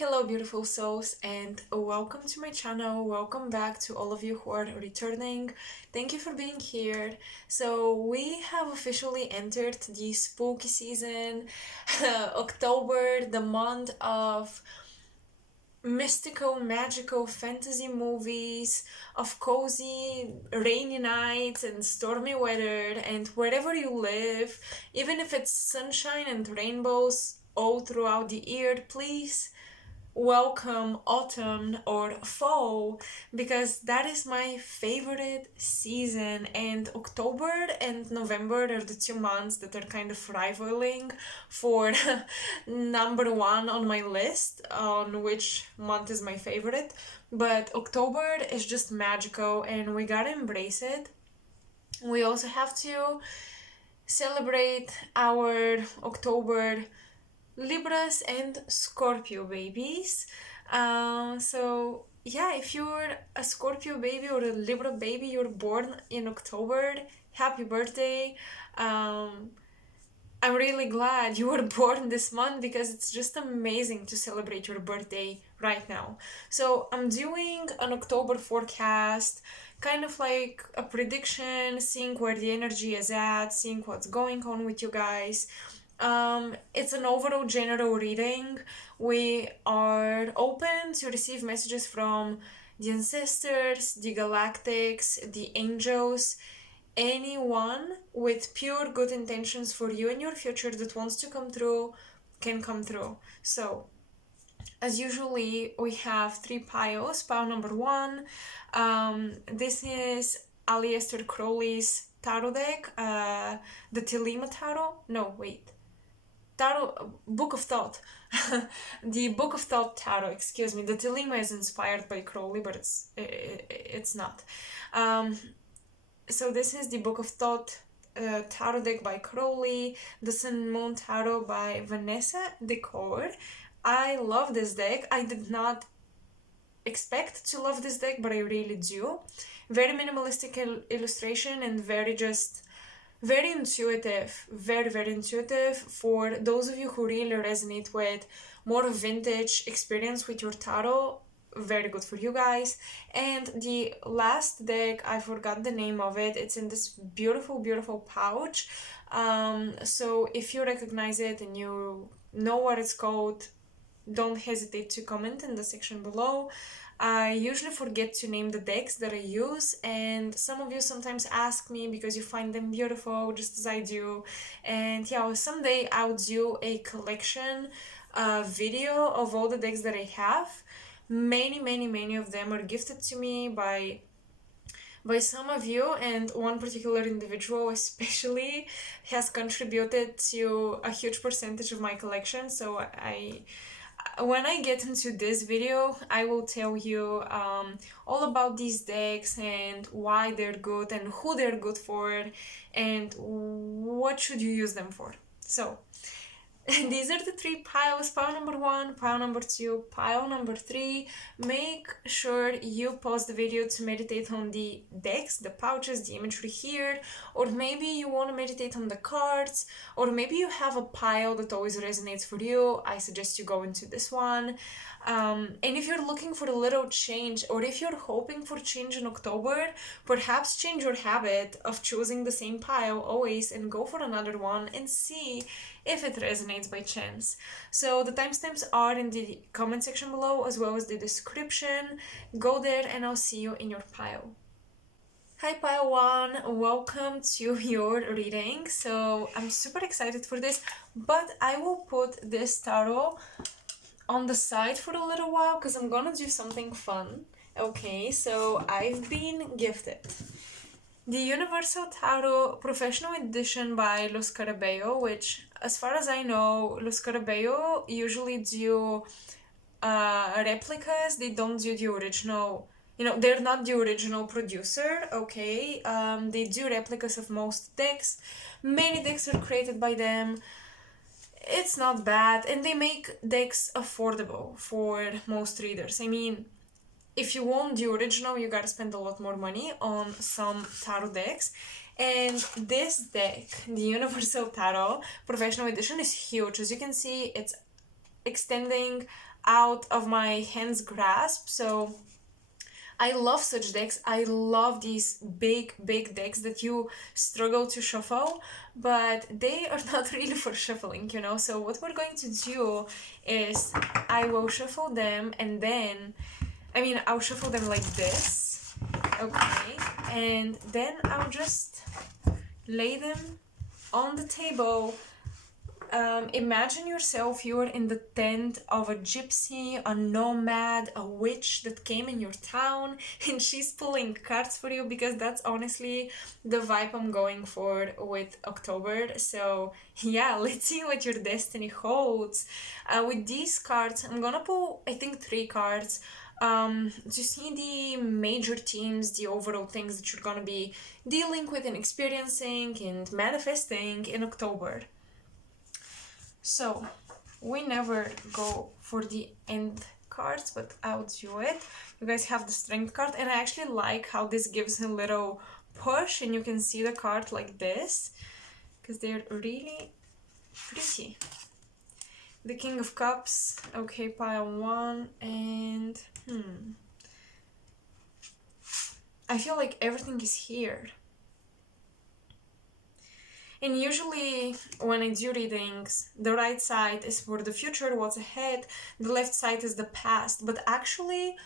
Hello beautiful souls and welcome to my channel. Welcome back to all of you who are returning. Thank you for being here. So we have officially entered the spooky season, October, the month of mystical, magical fantasy movies, of cozy rainy nights and stormy weather, and wherever you live, even if it's sunshine and rainbows all throughout the year, please welcome autumn or fall, because that is my favorite season. And October and November are the 2 months that are kind of rivaling for number one on my list on which month is my favorite. But October is just magical and we gotta embrace it. We also have to celebrate our October Libras and Scorpio babies. So yeah, if you're a Scorpio baby or a Libra baby, you're born in October, happy birthday. Um, I'm really glad you were born this month because it's just amazing to celebrate your birthday right now. So I'm doing an October forecast, kind of like a prediction, seeing where the energy is at, seeing what's going on with you guys. It's an overall general reading. We are open to receive messages from the ancestors, the galactics, the angels, anyone with pure good intentions for you and your future that wants to come through can come through. So, as usually, we have three piles. Pile number one, this is Aleister Crowley's tarot deck, the Telema tarot. No, wait. Tarot, Book of Thought. The Book of Thought tarot, excuse me. The Telema is inspired by Crowley, but it's not. So this is the Book of Thought tarot deck by Crowley, the Sun and Moon tarot by Vanessa Decor. I love this deck. I did not expect to love this deck, but I really do. Very minimalistic illustration and very intuitive, very intuitive for those of you who really resonate with more vintage experience with your tarot. Very good for you guys. And the last deck, I forgot the name of it. It's in this beautiful pouch. So if you recognize it and you know what it's called, don't hesitate to comment in the section below. I usually forget to name the decks that I use, and some of you sometimes ask me because you find them beautiful, just as I do. And yeah, someday I'll do a collection video of all the decks that I have. Many of them are gifted to me by some of you, and one particular individual especially has contributed to a huge percentage of my collection. So when I get into this video, I will tell you all about these decks and why they're good and who they're good for and what should you use them for. So these are the three piles. Pile number one, pile number two, pile number three. Make sure you pause the video to meditate on the decks, the pouches, the imagery here, or maybe you want to meditate on the cards, or maybe you have a pile that always resonates for you. I suggest you go into this one. And if you're looking for a little change, or if you're hoping for change in October, perhaps change your habit of choosing the same pile always and go for another one and see if it resonates by chance. So the timestamps are in the comment section below as well as the description. Go there and I'll see you in your pile. Hi pile one, welcome to your reading. So I'm super excited for this, but I will put this tarot on the side for a little while because I'm gonna do something fun. Okay, so I've been gifted the Universal Tarot Professional Edition by Lo Scarabeo, which, as far as I know, Lo Scarabeo usually do replicas. They don't do the original. They're not the original producer, okay? They do replicas of most decks. Many decks are created by them. It's not bad, and they make decks affordable for most readers. I mean, if you want the original, you gotta spend a lot more money on some tarot decks. And this deck, the Universal Tarot Professional Edition, is huge. As you can see, it's extending out of my hand's grasp. So I love such decks. I love these big decks that you struggle to shuffle, but they are not really for shuffling, you know? So what we're going to do is I will shuffle them and then, I'll shuffle them like this, okay? And then I'll just lay them on the table. Imagine yourself, you're in the tent of a gypsy, a nomad, a witch that came in your town, and she's pulling cards for you, because that's honestly the vibe I'm going for with October. So yeah, let's see what your destiny holds. With these cards, I'm gonna pull, I think, 3 cards to see the major themes, the overall things that you're gonna be dealing with and experiencing and manifesting in October. So we never go for the end cards, but I'll do it. You guys have the strength card, and I actually like how this gives a little push, and you can see the card like this, because they're really pretty. The King of Cups, okay, pile 1, and I feel like everything is here. And usually when I do readings, the right side is for the future, what's ahead, the left side is the past. But actually,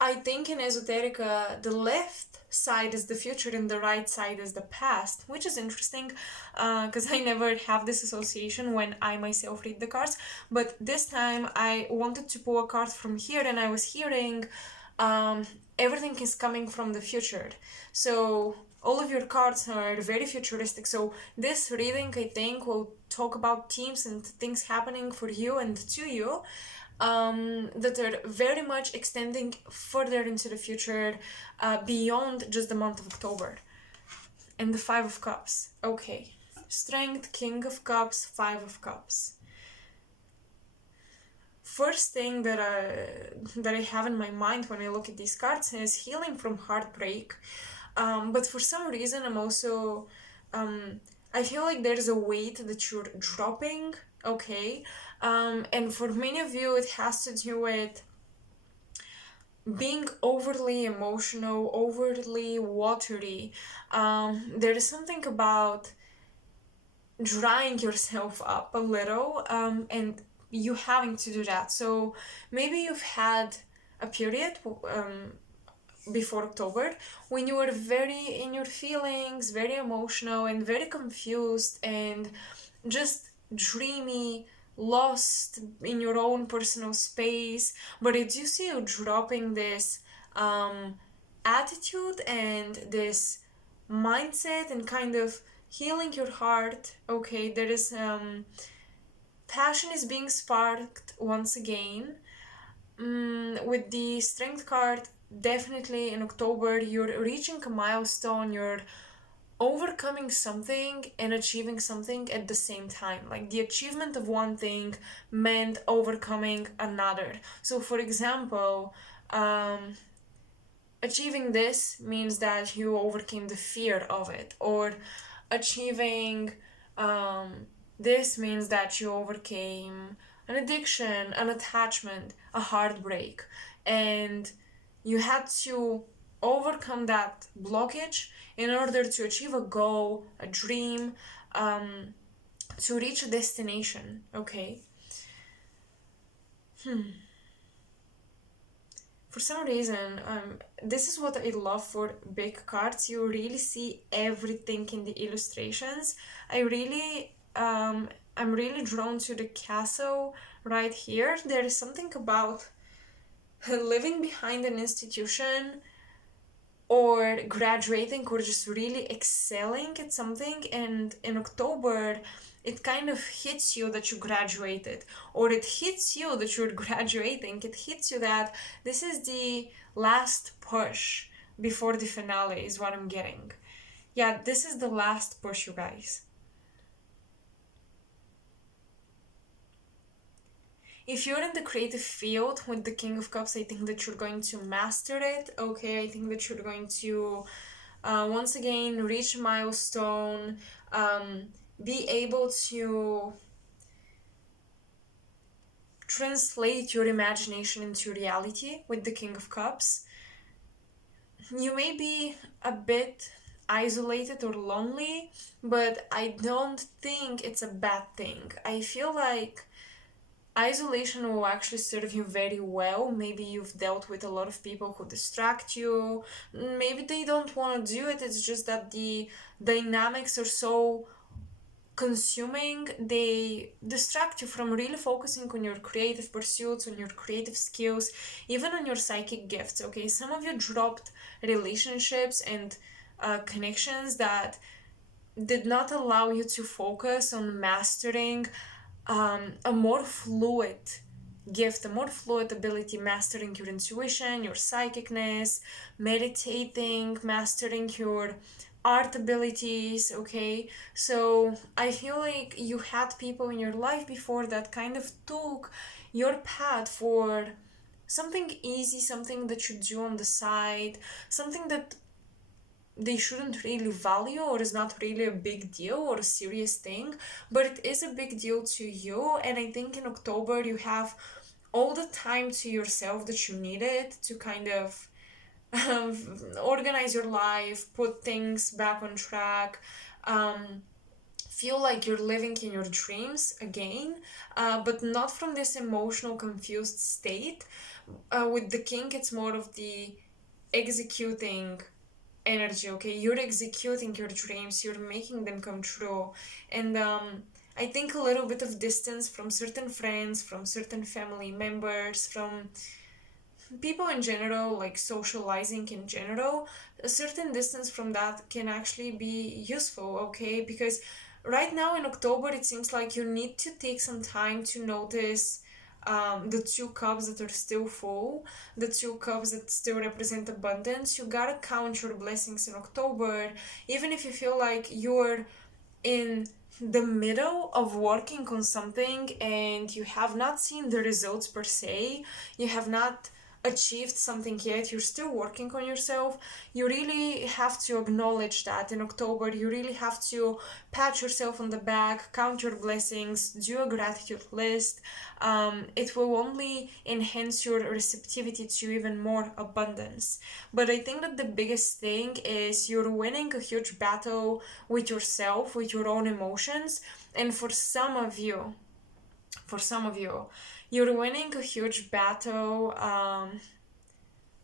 I think in Esoterica, the left side is the future and the right side is the past, which is interesting because I never have this association when I myself read the cards. But this time I wanted to pull a card from here, and I was hearing everything is coming from the future. So all of your cards are very futuristic. So this reading, I think, will talk about themes and things happening for you and to you that are very much extending further into the future, beyond just the month of October. And the Five of Cups. Okay. Strength, King of Cups, Five of Cups. First thing that I have in my mind when I look at these cards is healing from heartbreak. But for some reason, I'm also, I feel like there's a weight that you're dropping, okay? And for many of you, it has to do with being overly emotional, overly watery. There is something about drying yourself up a little, and you having to do that. So maybe you've had a period before October when you were very in your feelings, very emotional and very confused and just dreamy, lost in your own personal space. But I do see you dropping this attitude and this mindset and kind of healing your heart. Okay, there is passion is being sparked once again. With the strength card, definitely in October you're reaching a milestone, you're overcoming something and achieving something at the same time. Like the achievement of one thing meant overcoming another. So for example, achieving this means that you overcame the fear of it, or achieving this means that you overcame an addiction, an attachment, a heartbreak, and you had to overcome that blockage in order to achieve a goal, a dream, to reach a destination. Okay. For some reason, this is what I love for big cards. You really see everything in the illustrations. I'm really drawn to the castle right here. There is something about living behind an institution or graduating or just really excelling at something, and in October it kind of hits you that you graduated, or it hits you that you're graduating. It hits you that this is the last push before the finale is what I'm getting. Yeah, this is the last push, you guys. If you're in the creative field with the King of Cups, I think that you're going to master it. Okay, I think that you're going to once again reach a milestone, be able to translate your imagination into reality with the King of Cups. You may be a bit isolated or lonely, but I don't think it's a bad thing. I feel like isolation will actually serve you very well. Maybe you've dealt with a lot of people who distract you. Maybe they don't want to do it. It's just that the dynamics are so consuming, they distract you from really focusing on your creative pursuits, on your creative skills, even on your psychic gifts. Okay, some of you dropped relationships and connections that did not allow you to focus on mastering a more fluid gift, a more fluid ability, mastering your intuition, your psychicness, meditating, mastering your art abilities. Okay, so I feel like you had people in your life before that kind of took your path for something easy, something that you do on the side, something that they shouldn't really value or is not really a big deal or a serious thing, but it is a big deal to you. And I think in October you have all the time to yourself that you needed to kind of organize your life, put things back on track, feel like you're living in your dreams again, but not from this emotional confused state. With the king, it's more of the executing energy. Okay, you're executing your dreams, you're making them come true. And I think a little bit of distance from certain friends, from certain family members, from people in general, like socializing in general, a certain distance from that can actually be useful. Okay, because right now in October it seems like you need to take some time to notice the two cups that are still full, the two cups that still represent abundance. You gotta count your blessings in October, even if you feel like you're in the middle of working on something and you have not seen the results per se, you have not achieved something yet, you're still working on yourself. You really have to acknowledge that in October. You really have to pat yourself on the back, count your blessings, do a gratitude list. It will only enhance your receptivity to even more abundance. But I think that the biggest thing is you're winning a huge battle with yourself, with your own emotions. And for some of you, you're winning a huge battle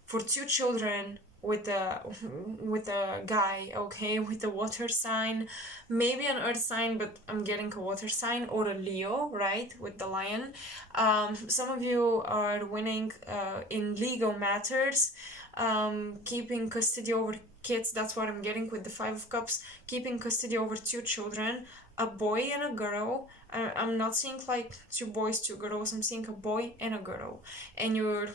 for two children with a guy. Okay, with a water sign, maybe an earth sign, but I'm getting a water sign, or a Leo, right, with the lion. Some of you are winning in legal matters, keeping custody over kids. That's what I'm getting with the Five of Cups, keeping custody over two children, a boy and a girl. I'm not seeing like two boys, two girls. I'm seeing a boy and a girl, and you're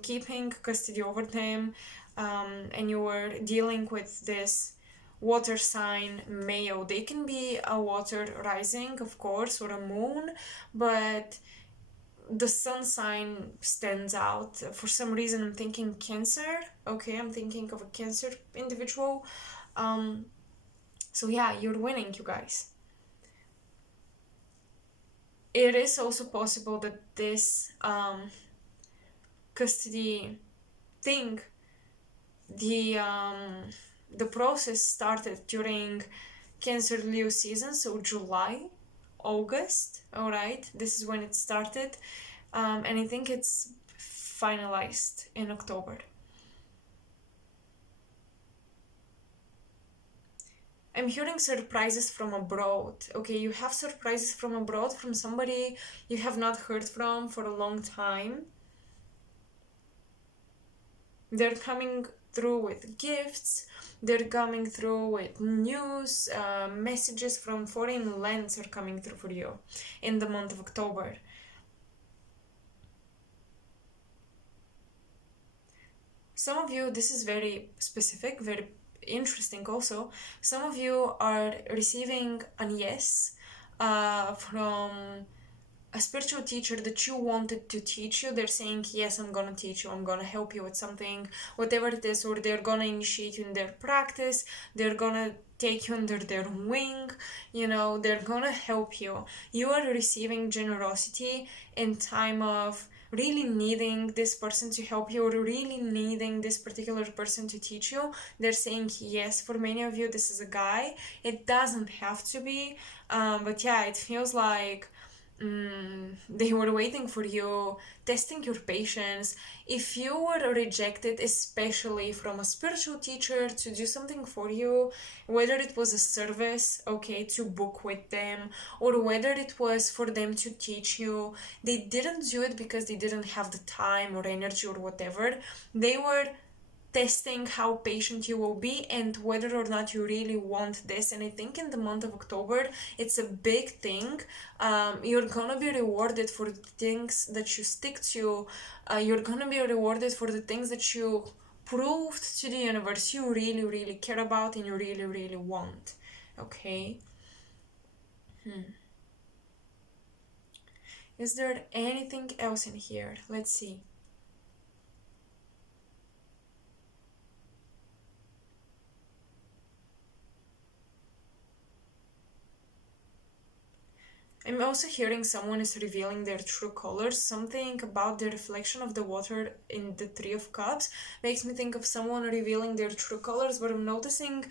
keeping custody over them, and you're dealing with this water sign male. They can be a water rising, of course, or a moon, but the sun sign stands out. For some reason, I'm thinking Cancer. Okay, I'm thinking of a Cancer individual. So yeah, you're winning, you guys. It is also possible that this custody thing, the the process started during Cancer Leo season, so July, August. All right, this is when it started, and I think it's finalized in October. I'm hearing surprises from abroad. Okay, you have surprises from abroad, from somebody you have not heard from for a long time. They're coming through with gifts, they're coming through with news, messages from foreign lands are coming through for you in the month of October. Some of you, this is very specific, very interesting also. Some of you are receiving a yes from a spiritual teacher that you wanted to teach you. They're saying, yes, I'm gonna teach you, I'm gonna help you with something, whatever it is, or they're gonna initiate you in their practice, they're gonna take you under their wing, you know, they're gonna help you. You are receiving generosity in time of really needing this person to help you, or really needing this particular person to teach you. They're saying yes. For many of you, this is a guy. It doesn't have to be, but yeah, it feels like they were waiting for you, testing your patience. If you were rejected, especially from a spiritual teacher to do something for you, whether it was a service, okay, to book with them, or whether it was for them to teach you, they didn't do it because they didn't have the time or energy or whatever. They were testing how patient you will be and whether or not you really want this. And I think in the month of October, it's a big thing. You're gonna be rewarded for the things that you stick to. You're gonna be rewarded for the things that you proved to the universe you really, really care about and you really, really want. Okay? Is there anything else in here? Let's see. I'm also hearing someone is revealing their true colors. Something about the reflection of the water in the Three of Cups makes me think of someone revealing their true colors, but I'm noticing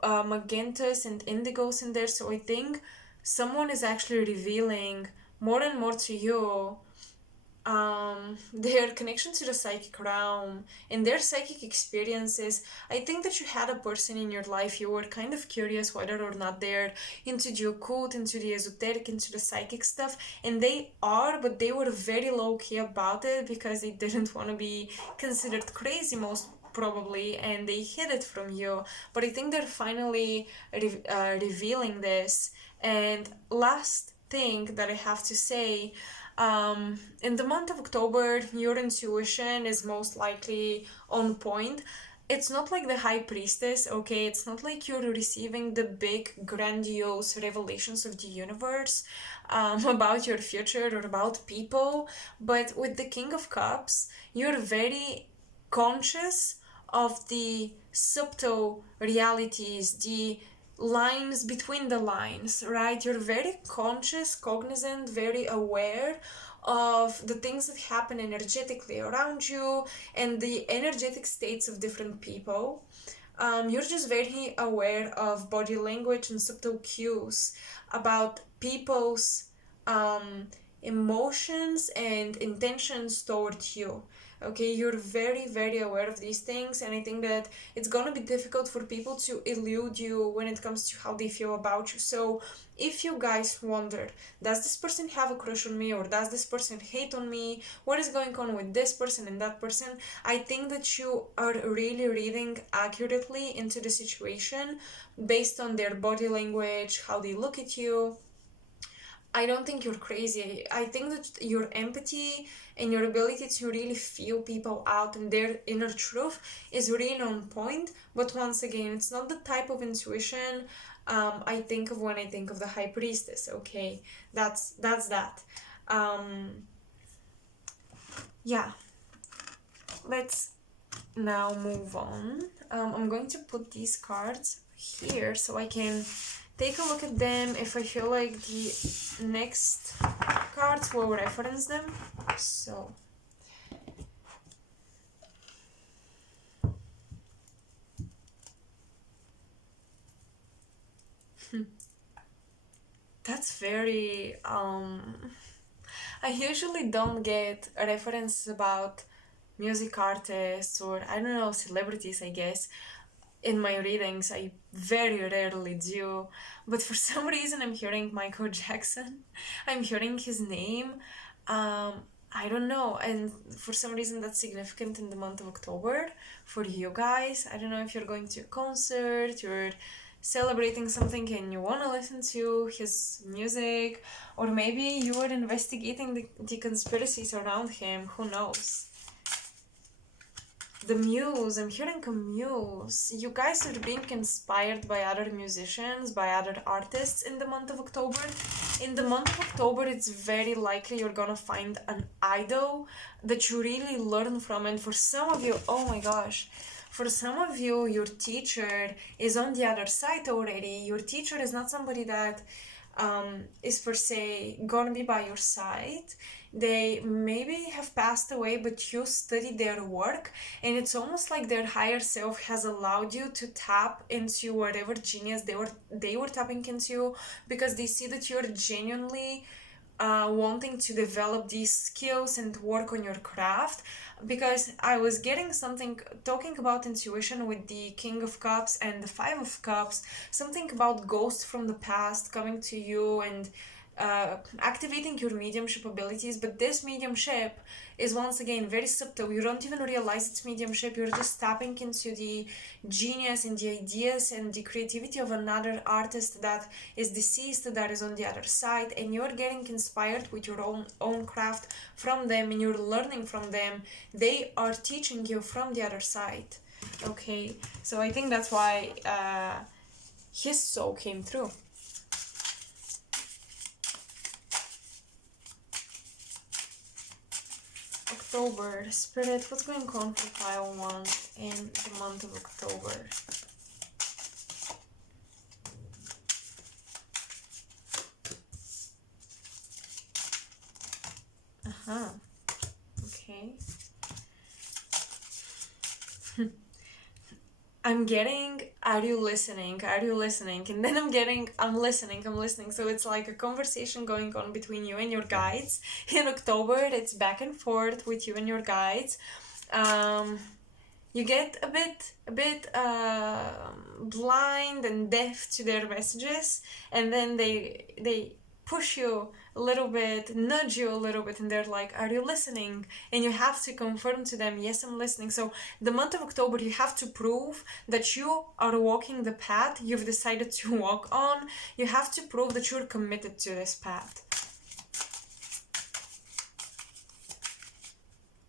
magentas and indigos in there, so I think someone is actually revealing more and more to you their connection to the psychic realm and their psychic experiences. I think that you had a person in your life, you were kind of curious whether or not they're into the occult, into the esoteric, into the psychic stuff, and they are, but they were very low-key about it because they didn't want to be considered crazy, most probably, and they hid it from you. But I think they're finally revealing this. And last thing that I have to say, in the month of October, your intuition is most likely on point. It's not like the High Priestess, okay? It's not like you're receiving the big, grandiose revelations of the universe about your future or about people. But with the King of Cups, you're very conscious of the subtle realities, the lines between the lines, right? You're very conscious, cognizant, very aware of the things that happen energetically around you and the energetic states of different people. You're just very aware of body language and subtle cues about people's emotions and intentions towards you. Okay, you're very, very aware of these things, and I think that it's gonna be difficult for people to elude you when it comes to how they feel about you. So if you guys wonder, does this person have a crush on me, or does this person hate on me, what is going on with this person and that person, I think that you are really reading accurately into the situation based on their body language, how they look at you. I don't think you're crazy. I think that your empathy and your ability to really feel people out and their inner truth is really on point. But once again, it's not the type of intuition I think of when I think of the High Priestess. Okay, that's that. Yeah, let's now move on. I'm going to put these cards here so I can take a look at them if I feel like the next cards will reference them. So that's very I usually don't get references about music artists or I don't know, celebrities, I guess, in my readings. I very rarely do, but for some reason I'm hearing Michael Jackson. I'm hearing his name. um I don't know, and for some reason that's significant in the month of October for you guys. I don't know if you're going to a concert, you're celebrating something and you want to listen to his music, or maybe you are investigating the conspiracies around him. Who knows? The muse, I'm hearing a muse. You guys are being inspired by other musicians, by other artists in the month of October. In the month of October, it's very likely you're gonna find an idol that you really learn from. And for some of you, oh my gosh, for some of you, your teacher is on the other side already. Your teacher is not somebody that is per se gonna be by your side. They maybe have passed away, but you study their work, and it's almost like their higher self has allowed you to tap into whatever genius they were tapping into, because they see that you're genuinely wanting to develop these skills and work on your craft. Because I was getting something talking about intuition with the King of Cups and the Five of Cups, something about ghosts from the past coming to you and activating your mediumship abilities. But this mediumship is once again very subtle. You don't even realize it's mediumship. You're just tapping into the genius and the ideas and the creativity of another artist that is deceased, that is on the other side, and you're getting inspired with your own craft from them, and you're learning from them. They are teaching you from the other side. Okay, so I think that's why his soul came through. October, Spirit, what's going on for pile 1 in the month of October? Okay. I'm getting, are you listening? Are you listening? And then I'm getting, I'm listening. So it's like a conversation going on between you and your guides. In October, it's back and forth with you and your guides. You get a bit blind and deaf to their messages, and then they push you a little bit, nudge you a little bit, and they're like, are you listening? And you have to confirm to them, yes, I'm listening. So the month of October, you have to prove that you are walking the path you've decided to walk on. You have to prove that you're committed to this path.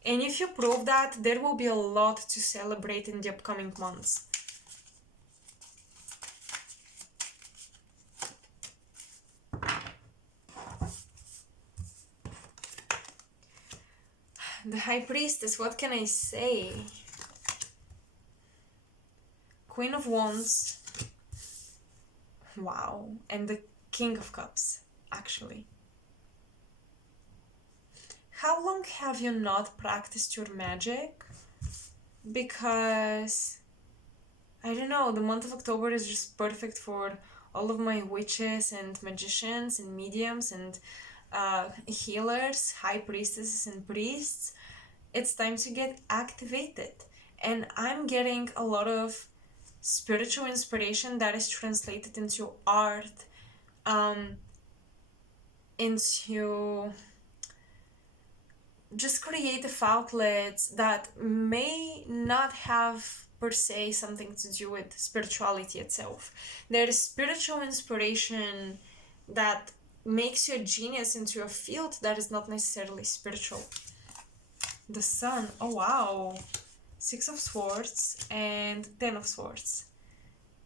And if you prove that, there will be a lot to celebrate in the upcoming months. The High Priestess, what can I say? Queen of Wands. Wow. And the King of Cups, actually. How long have you not practiced your magic? Because, I don't know, the month of October is just perfect for all of my witches and magicians and mediums and healers, high priestesses and priests. It's time to get activated. And I'm getting a lot of spiritual inspiration that is translated into art, into just creative outlets that may not have per se something to do with spirituality itself. There is spiritual inspiration that makes you a genius into a field that is not necessarily spiritual. The Sun, oh wow, 6 of Swords and 10 of Swords.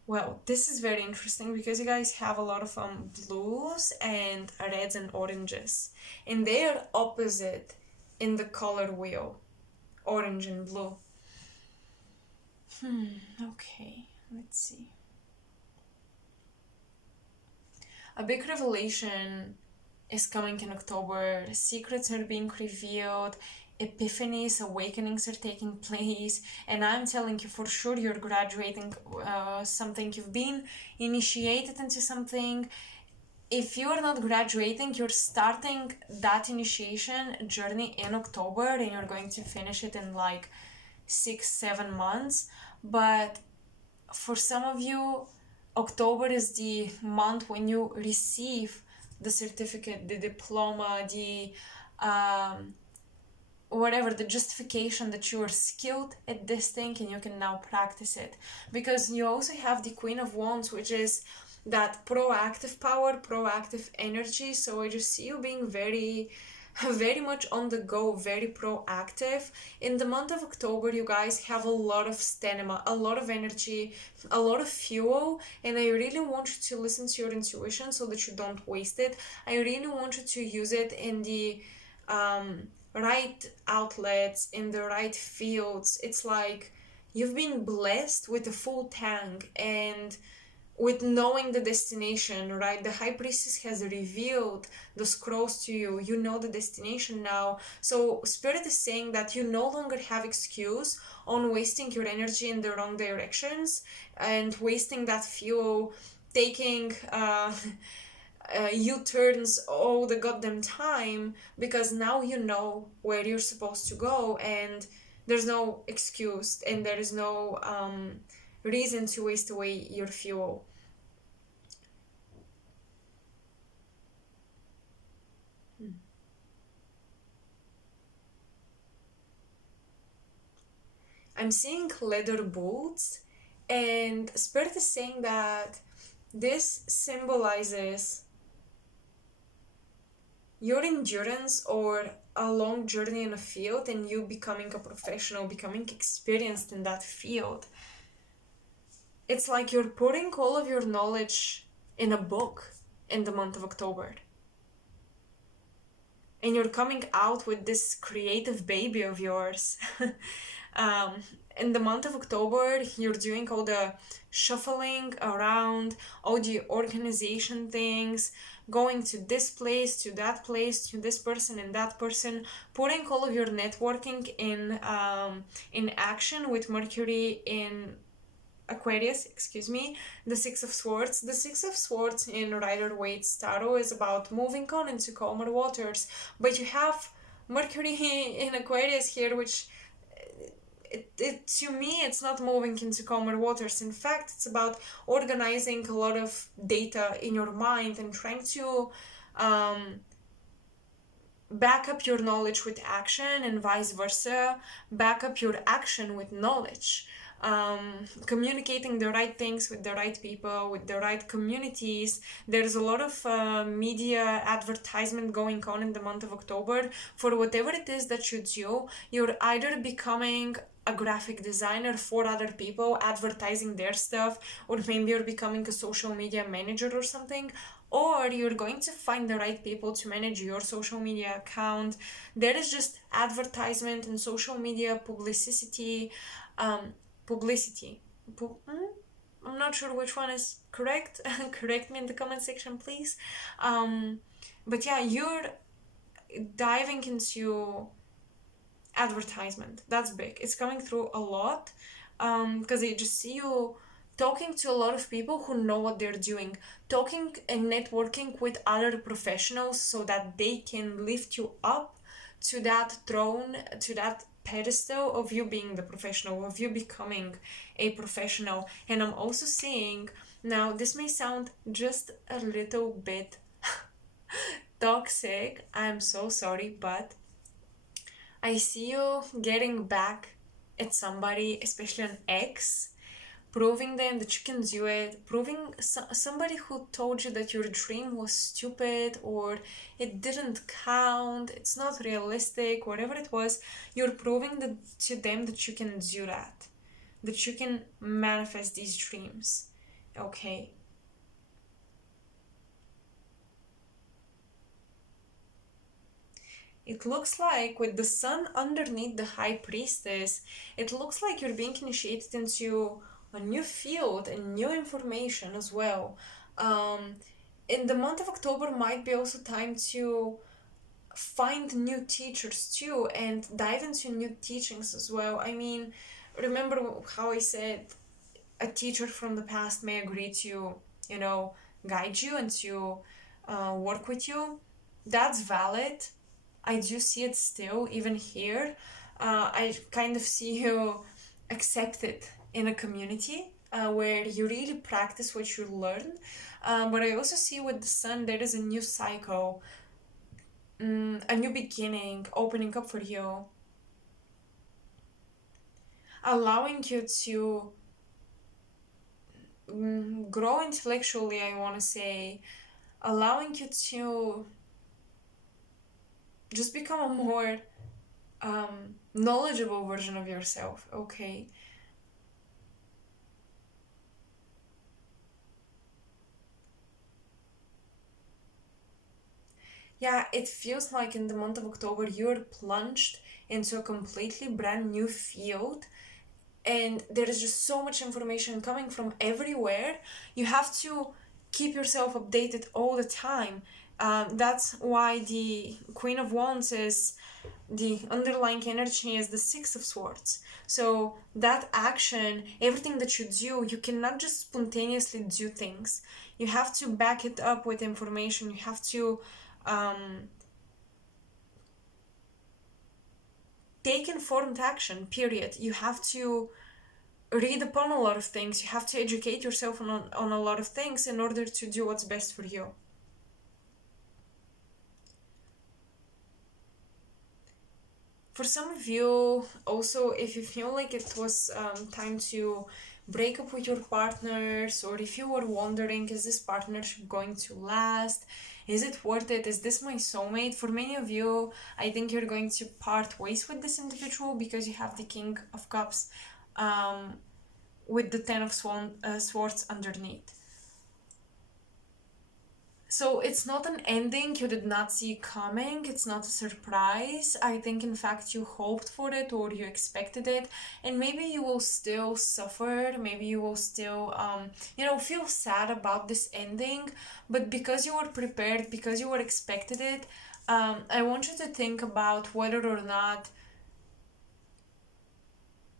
Well, this is very interesting because you guys have a lot of blues and reds and oranges, and they are opposite in the color wheel, orange and blue. Okay, let's see. A big revelation is coming in October. Secrets are being revealed, epiphanies, awakenings are taking place, and I'm telling you for sure you're graduating something. You've been initiated into something. If you're not graduating, you're starting that initiation journey in October, and you're going to finish it in like 6-7 months. But for some of you, October is the month when you receive the certificate, the diploma, the whatever, the justification that you are skilled at this thing and you can now practice it. Because you also have the Queen of Wands, which is that proactive power, proactive energy. So I just see you being very very much on the go, very proactive. In the month of October, you guys have a lot of stamina, a lot of energy, a lot of fuel, and I really want you to listen to your intuition so that you don't waste it. I really want you to use it in the right outlets, in the right fields. It's like you've been blessed with a full tank and with knowing the destination, right? The high priestess has revealed the scrolls to you. You know the destination now. So spirit is saying that you no longer have excuse on wasting your energy in the wrong directions and wasting that fuel, taking U-turns all the goddamn time, because now you know where you're supposed to go, and there's no excuse and there is no reason to waste away your fuel. I'm seeing leather boots, and Spirit is saying that this symbolizes your endurance or a long journey in a field and you becoming a professional, becoming experienced in that field. It's like you're putting all of your knowledge in a book in the month of October. And you're coming out with this creative baby of yours. um, in the month of October, you're doing all the shuffling around, all the organization things, going to this place, to that place, to this person and that person, putting all of your networking in action with Mercury in Aquarius, excuse me, the Six of Swords. The Six of Swords in Rider-Waite's tarot is about moving on into calmer waters, but you have Mercury in Aquarius here, which to me it's not moving into calmer waters. In fact, it's about organizing a lot of data in your mind and trying to um, back up your knowledge with action and vice versa, back up your action with knowledge, communicating the right things with the right people, with the right communities. There's a lot of media advertisement going on in the month of October for whatever it is that you do. You're either becoming a graphic designer for other people, advertising their stuff, or maybe you're becoming a social media manager or something, or you're going to find the right people to manage your social media account. There is just advertisement and social media publicity, um, publicity. I'm not sure which one is correct. Correct me in the comment section, please. Um, but yeah, you're diving into advertisement. That's big. It's coming through a lot because I just see you talking to a lot of people who know what they're doing, talking and networking with other professionals so that they can lift you up to that throne, to that pedestal of you being the professional, of you becoming a professional. And I'm also seeing, now this may sound just a little bit toxic, I'm so sorry, but I see you getting back at somebody, especially an ex, proving them that you can do it, proving somebody who told you that your dream was stupid or it didn't count, it's not realistic, whatever it was, you're proving that, to them that you can do that you can manifest these dreams. Okay. It looks like with the sun underneath the high priestess, it looks like you're being initiated into a new field and new information as well. Um, in the month of October might be also time to find new teachers too and dive into new teachings as well. I mean, remember how I said a teacher from the past may agree to, you know, guide you and to work with you. That's valid. I do see it still, even here. I kind of see you accepted in a community where you really practice what you learn. But I also see with the sun, there is a new cycle, a new beginning opening up for you, allowing you to grow intellectually, I want to say, allowing you to just become a more knowledgeable version of yourself, okay? Yeah, it feels like in the month of October you're plunged into a completely brand new field, and there is just so much information coming from everywhere. You have to keep yourself updated all the time. That's why the Queen of Wands is the underlying energy is the Six of Swords. So that action, everything that you do, you cannot just spontaneously do things. You have to back it up with information. You have to um, take informed action, period. You have to read upon a lot of things. You have to educate yourself on a lot of things in order to do what's best for you. For some of you, also, if you feel like it was time to break up with your partners, or if you were wondering, is this partnership going to last? Is it worth it? Is this my soulmate? For many of you, I think you're going to part ways with this individual because you have the King of Cups with the Ten of Swords underneath. So it's not an ending you did not see coming. It's not a surprise. I think, in fact, you hoped for it or you expected it, and maybe you will still suffer. Maybe you will still, feel sad about this ending. But because you were prepared, because you were expected it, I want you to think about whether or not,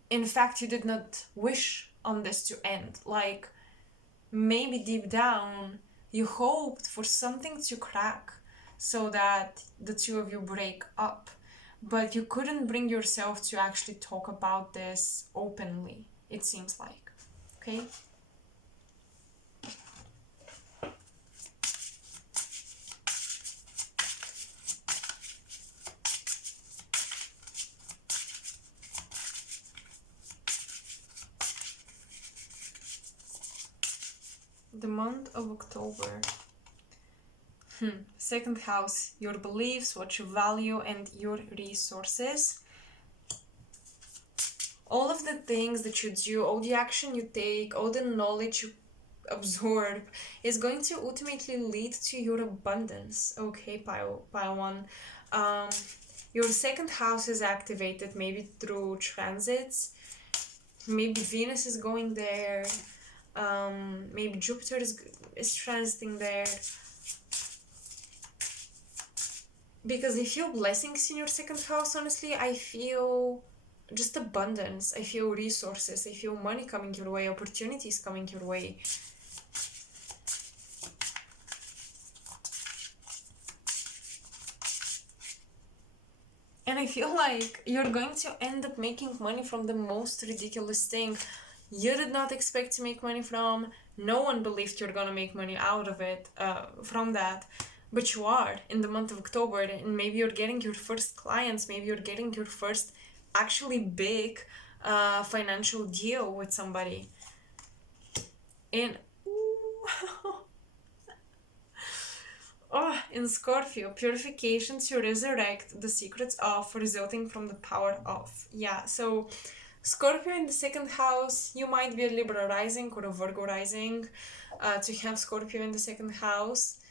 in fact, you did not wish on this to end. Like, maybe deep down you hoped for something to crack so that the two of you break up, but you couldn't bring yourself to actually talk about this openly, it seems like. Okay. The month of October. Second house, your beliefs, what you value, and your resources. All of the things that you do, all the action you take, all the knowledge you absorb is going to ultimately lead to your abundance. Okay, pile one. Your second house is activated maybe through transits. Maybe Venus is going there. Maybe Jupiter is transiting there. Because I feel blessings in your second house, honestly. I feel just abundance. I feel resources. I feel money coming your way, opportunities coming your way. And I feel like you're going to end up making money from the most ridiculous thing you did not expect to make money from. No one believed you're gonna make money out of it, from that. But you are in the month of October, and maybe you're getting your first clients, maybe you're getting your first actually big financial deal with somebody. And in Scorpio, purification to resurrect the secrets of resulting from the power of. Yeah, so Scorpio in the second house, you might be a Libra rising or a Virgo rising to have Scorpio in the second house.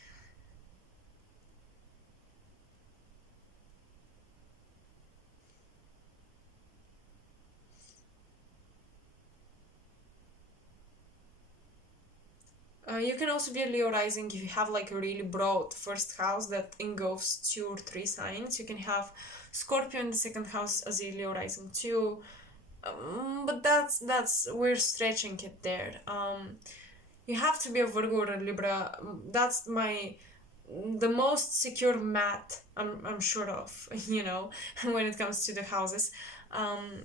You can also be a Leo rising if you have like a really broad first house that engulfs 2 or 3 signs. You can have Scorpio in the second house as a Leo rising too. But that's we're stretching it there. You have to be a Virgo or a Libra. That's the most secure mat I'm sure of, when it comes to the houses.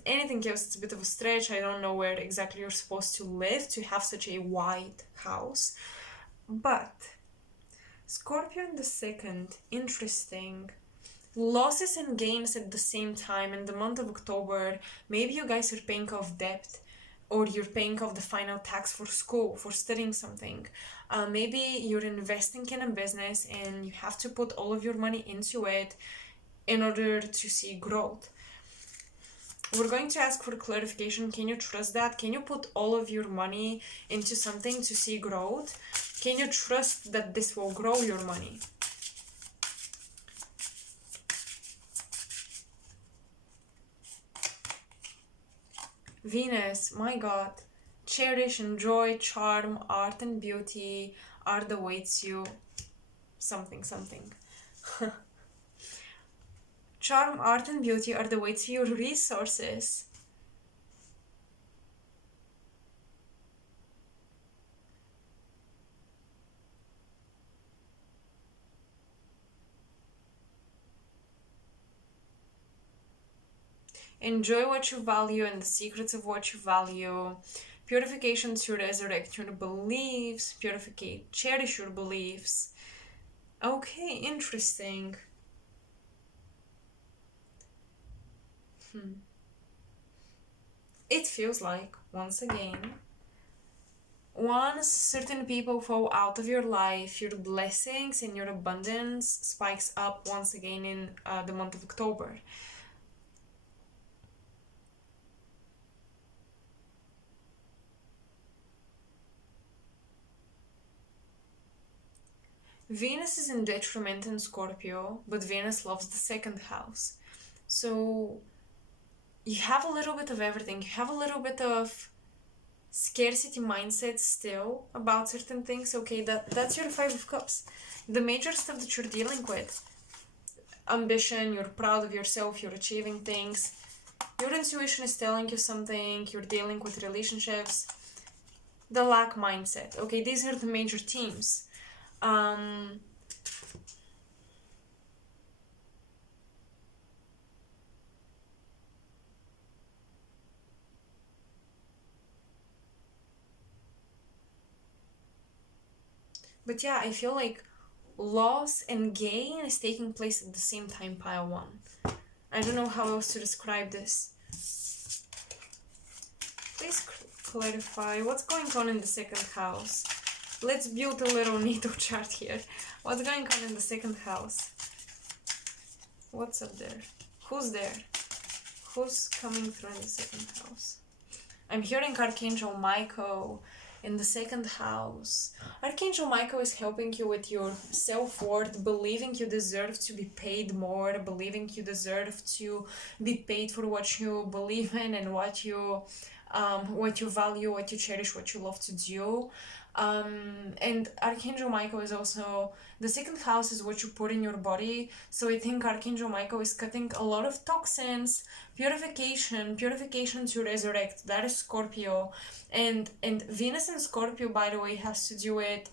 Anything else, it's a bit of a stretch. I don't know where exactly you're supposed to live to have such a wide house. But Scorpio in the second, interesting. Losses and gains at the same time in the month of October. Maybe you guys are paying off debt, or you're paying off the final tax for school, for studying something. Maybe you're investing in a business and you have to put all of your money into it, in order to see growth. We're going to ask for clarification. Can you trust that? Can you put all of your money into something to see growth? Can you trust that this will grow your money? Venus, my God. Cherish, enjoy, charm, art and beauty are the waits you something. Charm, art and beauty are the waits you your resources. Enjoy what you value and the secrets of what you value. Purification to resurrect your beliefs. Cherish your beliefs. Okay, interesting. It feels like, once again, once certain people fall out of your life, your blessings and your abundance spikes up once again in the month of October. Venus is in detriment in Scorpio, but Venus loves the second house. So you have a little bit of everything. You have a little bit of scarcity mindset still about certain things. Okay, that's your Five of Cups. The major stuff that you're dealing with. Ambition, you're proud of yourself, you're achieving things. Your intuition is telling you something, you're dealing with relationships. The lack mindset. Okay, these are the major themes. But yeah, I feel like loss and gain is taking place at the same time, pile one. I don't know how else to describe this. Please clarify what's going on in the second house. Let's build a little natal chart here. What's going on in the second house? What's up there? Who's there? Who's coming through in the second house? I'm hearing Archangel Michael in the second house. Archangel Michael is helping you with your self-worth, believing you deserve to be paid more, believing you deserve to be paid for what you believe in and what you value, what you cherish, what you love to do. And Archangel Michael is also, the second house is what you put in your body. So I think Archangel Michael is cutting a lot of toxins, purification to resurrect. That is Scorpio. And Venus in Scorpio, by the way, has to do with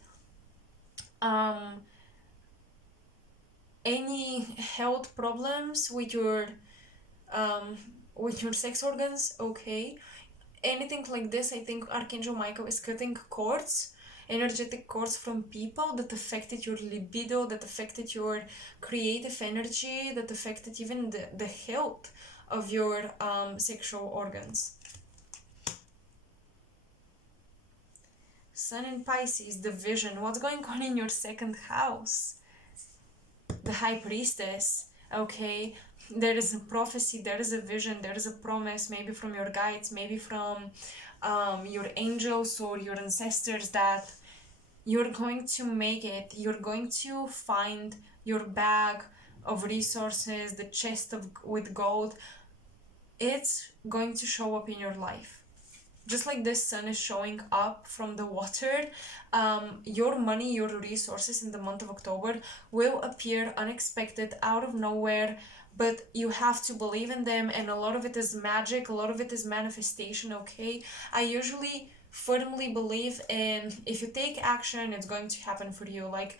any health problems with your sex organs. Okay, anything like this. I think Archangel Michael is cutting cords, energetic cords from people that affected your libido, that affected your creative energy, that affected even the health of your sexual organs. Sun in Pisces, the vision. What's going on in your second house? The High Priestess. Okay, there is a prophecy, there is a vision, there is a promise, maybe from your guides, maybe from your angels or your ancestors, that you're going to make it. You're going to find your bag of resources, the chest with gold. It's going to show up in your life. Just like this sun is showing up from the water, your money, your resources in the month of October will appear unexpected, out of nowhere, but you have to believe in them, and a lot of it is magic, a lot of it is manifestation. Okay, I usually firmly believe in, if you take action, it's going to happen for you. Like,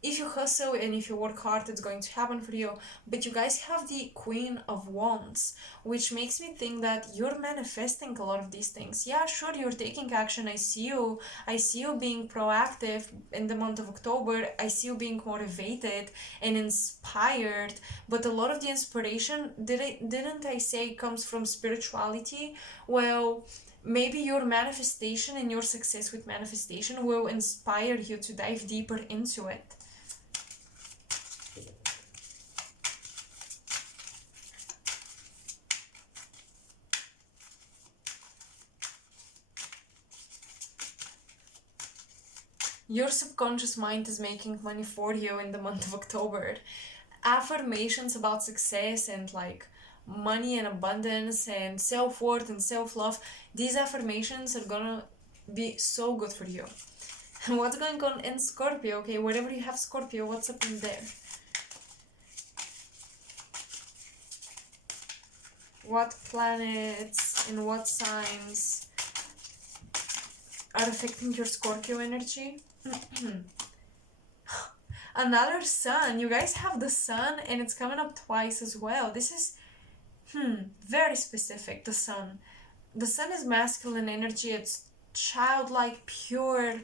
if you hustle and if you work hard, it's going to happen for you. But you guys have the Queen of Wands, which makes me think that you're manifesting a lot of these things. Yeah, sure, you're taking action. I see you being proactive in the month of October. I see you being motivated and inspired. But a lot of the inspiration, didn't I say, comes from spirituality? Well, maybe your manifestation and your success with manifestation will inspire you to dive deeper into it. Your subconscious mind is making money for you in the month of October. Affirmations about success and like money and abundance and self-worth and self-love, these affirmations are gonna be so good for you. What's going on in Scorpio? Okay, wherever you have Scorpio, what's up in there? What planets and what signs are affecting your Scorpio energy? Another sun. You guys have the sun and it's coming up twice as well. This is very specific. The sun. The sun is masculine energy. It's childlike, pure,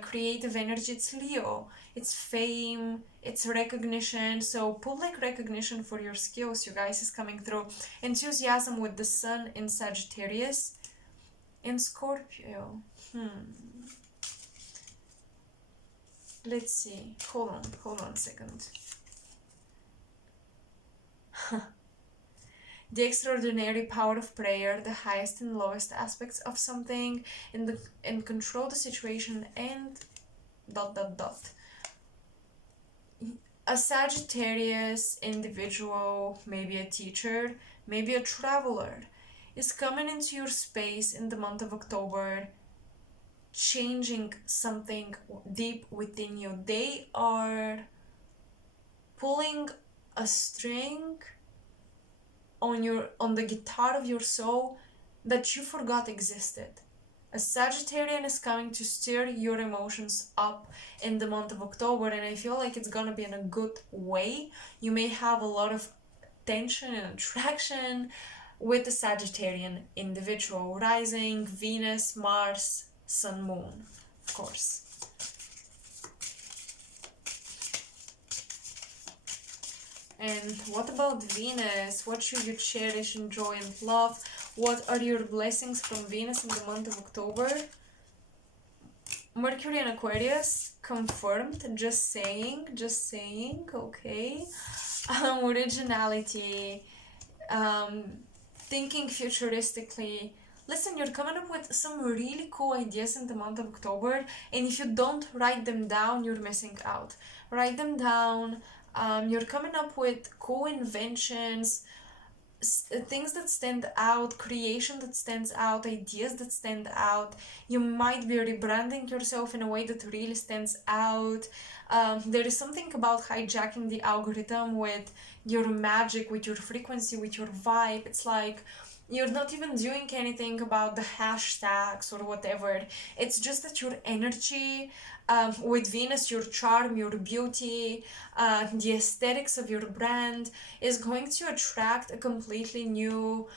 creative energy. It's Leo. It's fame. It's recognition. So public recognition for your skills, you guys, is coming through. Enthusiasm with the sun in Sagittarius. In Scorpio. Let's see. Hold on a second. The extraordinary power of prayer, the highest and lowest aspects of something, and control the situation, and ... A Sagittarius individual, maybe a teacher, maybe a traveler, is coming into your space in the month of October, changing something deep within you. They are pulling a string on the guitar of your soul that you forgot existed. A Sagittarian is coming to stir your emotions up in the month of October, and I feel like it's gonna be in a good way. You may have a lot of tension and attraction with the Sagittarian individual. Rising, Venus, Mars, Sun, Moon, of course. And what about Venus? What should you cherish, enjoy, and love? What are your blessings from Venus in the month of October? Mercury and Aquarius, confirmed. Just saying, okay. Originality, thinking futuristically. Listen, you're coming up with some really cool ideas in the month of October, and if you don't write them down, you're missing out. Write them down. You're coming up with cool inventions, things that stand out, creation that stands out, ideas that stand out. You might be rebranding yourself in a way that really stands out. There is something about hijacking the algorithm with your magic, with your frequency, with your vibe. It's like you're not even doing anything about the hashtags or whatever. It's just that your energy, with Venus, your charm, your beauty, the aesthetics of your brand is going to attract a completely new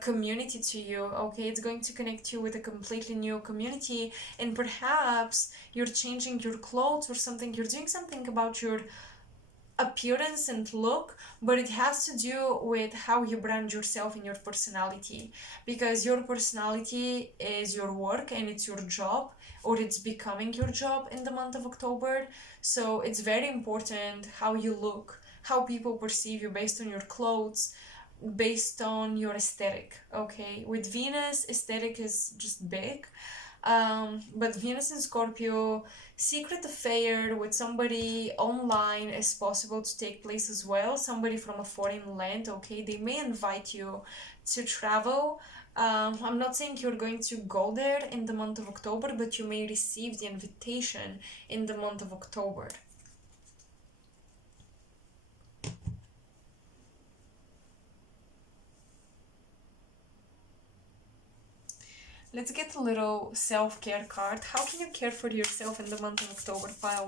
community to you. Okay, it's going to connect you with a completely new community, and perhaps you're changing your clothes or something. You're doing something about your appearance and look, but it has to do with how you brand yourself and your personality, because your personality is your work and it's your job, or it's becoming your job in the month of October. So it's very important how you look, how people perceive you based on your clothes, based on your aesthetic. Okay, with Venus, aesthetic is just big. But Venus in Scorpio, secret affair with somebody online is possible to take place as well. Somebody from a foreign land, okay? They may invite you to travel. I'm not saying you're going to go there in the month of October, but you may receive the invitation in the month of October. Let's get a little self-care card. How can you care for yourself in the month of October? Pile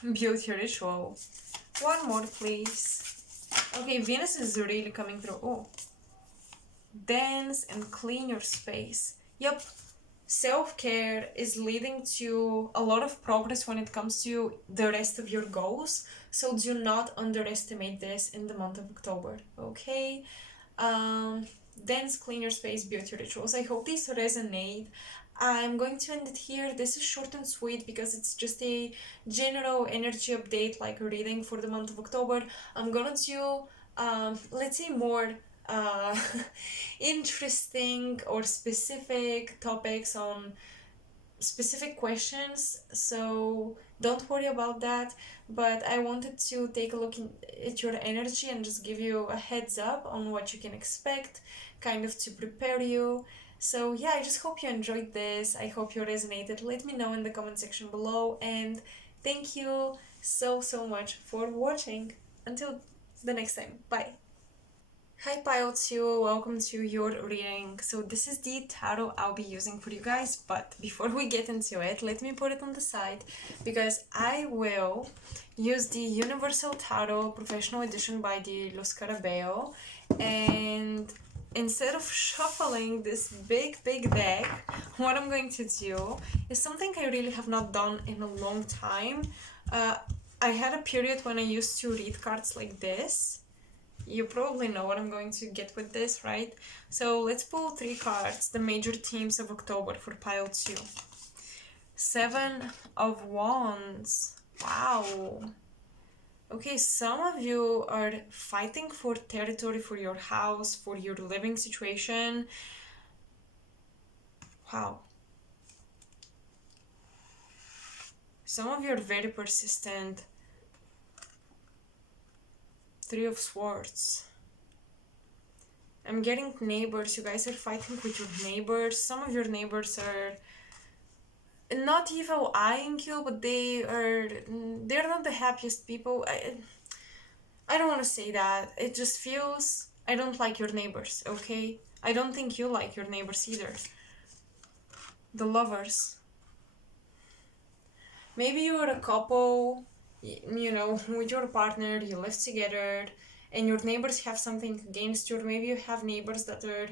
1. Beauty ritual. One more, please. Okay, Venus is really coming through. Oh. Dance and clean your space. Yep. Self-care is leading to a lot of progress when it comes to the rest of your goals. So do not underestimate this in the month of October. Okay? Dance, clean your space, beauty rituals. I hope these resonate. I'm going to end it here. This is short and sweet because it's just a general energy update, like a reading for the month of October. I'm gonna do, let's say, more uh, interesting or specific topics on specific questions, so don't worry about that. But I wanted to take a look at your energy and just give you a heads up on what you can expect, kind of to prepare you. So yeah, I just hope you enjoyed this. I hope you resonated. Let me know in the comment section below, and thank you so much for watching. Until the next time, bye. Hi Pilots, you, welcome to your reading. So this is the tarot I'll be using for you guys, but before we get into it, let me put it on the side because I will use the Universal Tarot Professional Edition by the Lo Scarabeo, and instead of shuffling this big deck, what I'm going to do is something I really have not done in a long time. I had a period when I used to read cards like this. You probably know what I'm going to get with this, right? So let's pull 3 cards, the major themes of October for pile 2. 7 of Wands. Wow. Okay, some of you are fighting for territory, for your house, for your living situation. Wow. Some of you are very persistent. 3 of Swords. I'm getting neighbors. You guys are fighting with your neighbors. Some of your neighbors are not evil eyeing you, but they're not the happiest people. I don't want to say that. It just feels I don't like your neighbors, okay? I don't think you like your neighbors either. The Lovers. Maybe you're a couple, you know, with your partner, you live together, and your neighbors have something against you, or maybe you have neighbors that are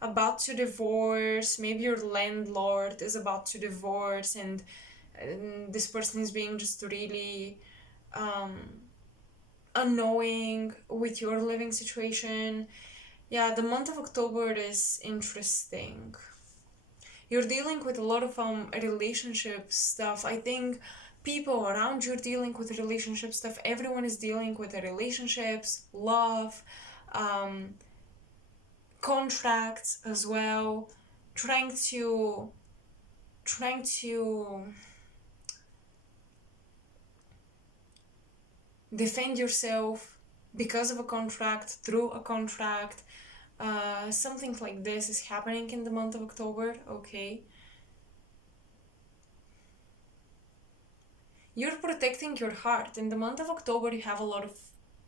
about to divorce. Maybe your landlord is about to divorce, and this person is being just really annoying with your living situation. Yeah, the month of October is interesting. You're dealing with a lot of relationship stuff. I think people around you are dealing with relationship stuff. Everyone is dealing with the relationships, love, contracts as well, trying to defend yourself because of a contract, through a contract. Something like this is happening in the month of October, okay? You're protecting your heart. In the month of October, you have a lot of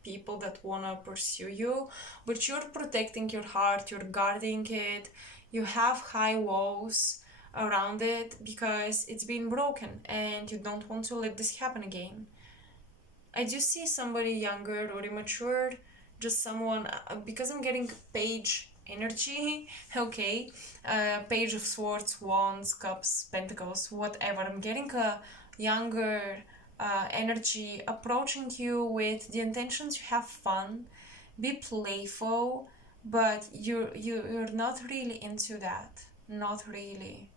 people that want to pursue you, but you're protecting your heart, you're guarding it. You have high walls around it because it's been broken and you don't want to let this happen again. I do see somebody younger or immature, just someone, because I'm getting page energy, okay, page of swords, wands, cups, pentacles, whatever. I'm getting a younger energy approaching you with the intention to have fun, be playful, but you're not really into that. Not really.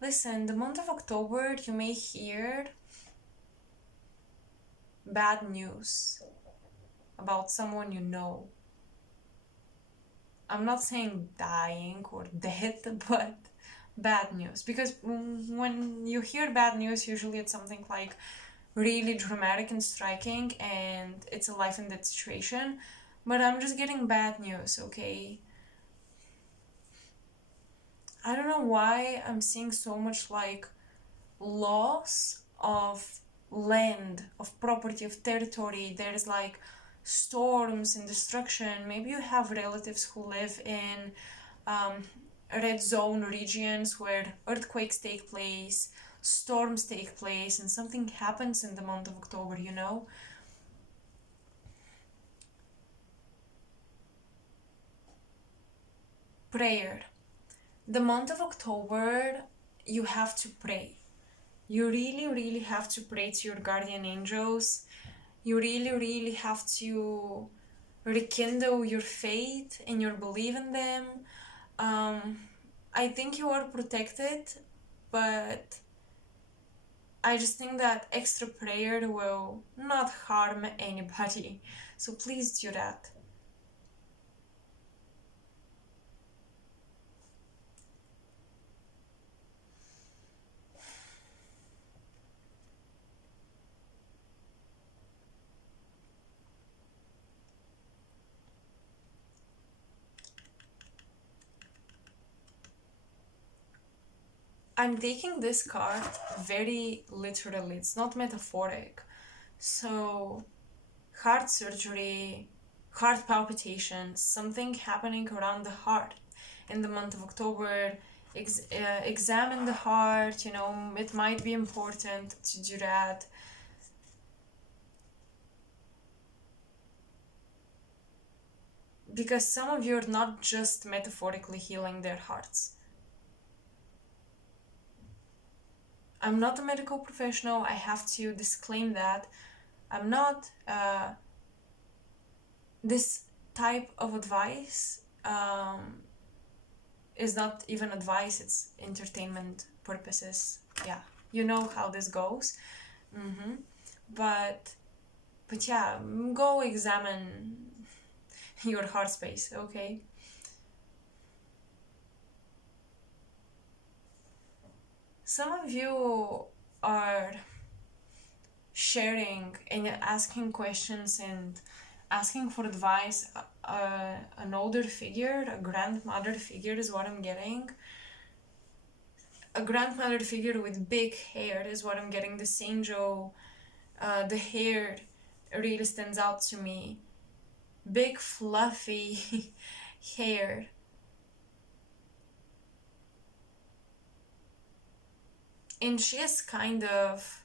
Listen, the month of October, you may hear bad news about someone you know. I'm not saying dying or dead, but bad news. Because when you hear bad news, usually it's something like really dramatic and striking, and it's a life and death situation. But I'm just getting bad news, okay? I don't know why I'm seeing so much like loss of land, of property, of territory. There's like storms and destruction. Maybe you have relatives who live in red zone regions where earthquakes take place, storms take place, and something happens in the month of October, you know? Prayer. The month of October, you have to pray. You really, really have to pray to your guardian angels. You really, really have to rekindle your faith and your belief in them. Um, I think you are protected, but I just think that extra prayer will not harm anybody. So please do that. I'm taking this card very literally, it's not metaphoric. So, heart surgery, heart palpitations, something happening around the heart in the month of October. Examine the heart, it might be important to do that. Because some of you are not just metaphorically healing their hearts. I'm not a medical professional, I have to disclaim that. I'm not. This type of advice is not even advice, it's entertainment purposes. Yeah, you know how this goes. Mm-hmm. But yeah, go examine your heart space, okay? Some of you are sharing and asking questions and asking for advice. An older figure, a grandmother figure is what I'm getting. A grandmother figure with big hair is what I'm getting. This angel, the hair really stands out to me. Big fluffy hair. And she is kind of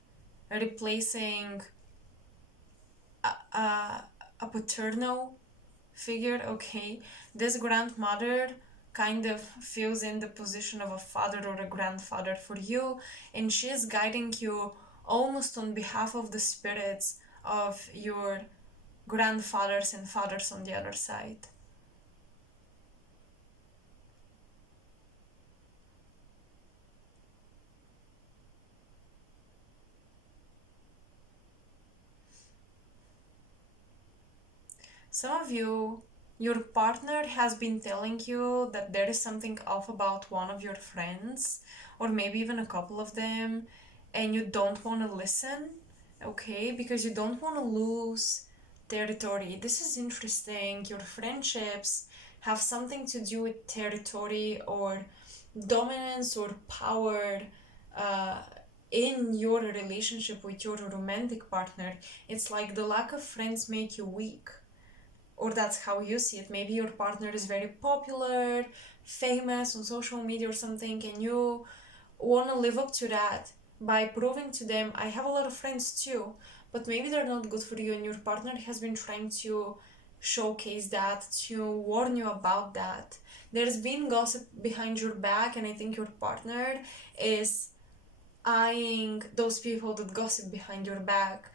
replacing a paternal figure, okay? This grandmother kind of fills in the position of a father or a grandfather for you, and she is guiding you almost on behalf of the spirits of your grandfathers and fathers on the other side. Some of you, your partner has been telling you that there is something off about one of your friends, or maybe even a couple of them, and you don't want to listen, okay? Because you don't want to lose territory. This is interesting. Your friendships have something to do with territory or dominance or power uh, in your relationship with your romantic partner. It's like the lack of friends make you weak, or that's how you see it. Maybe your partner is very popular, famous on social media or something, and you want to live up to that by proving to them, I have a lot of friends too, but maybe they're not good for you, and your partner has been trying to showcase that, to warn you about that. There's been gossip behind your back, and I think your partner is eyeing those people that gossip behind your back,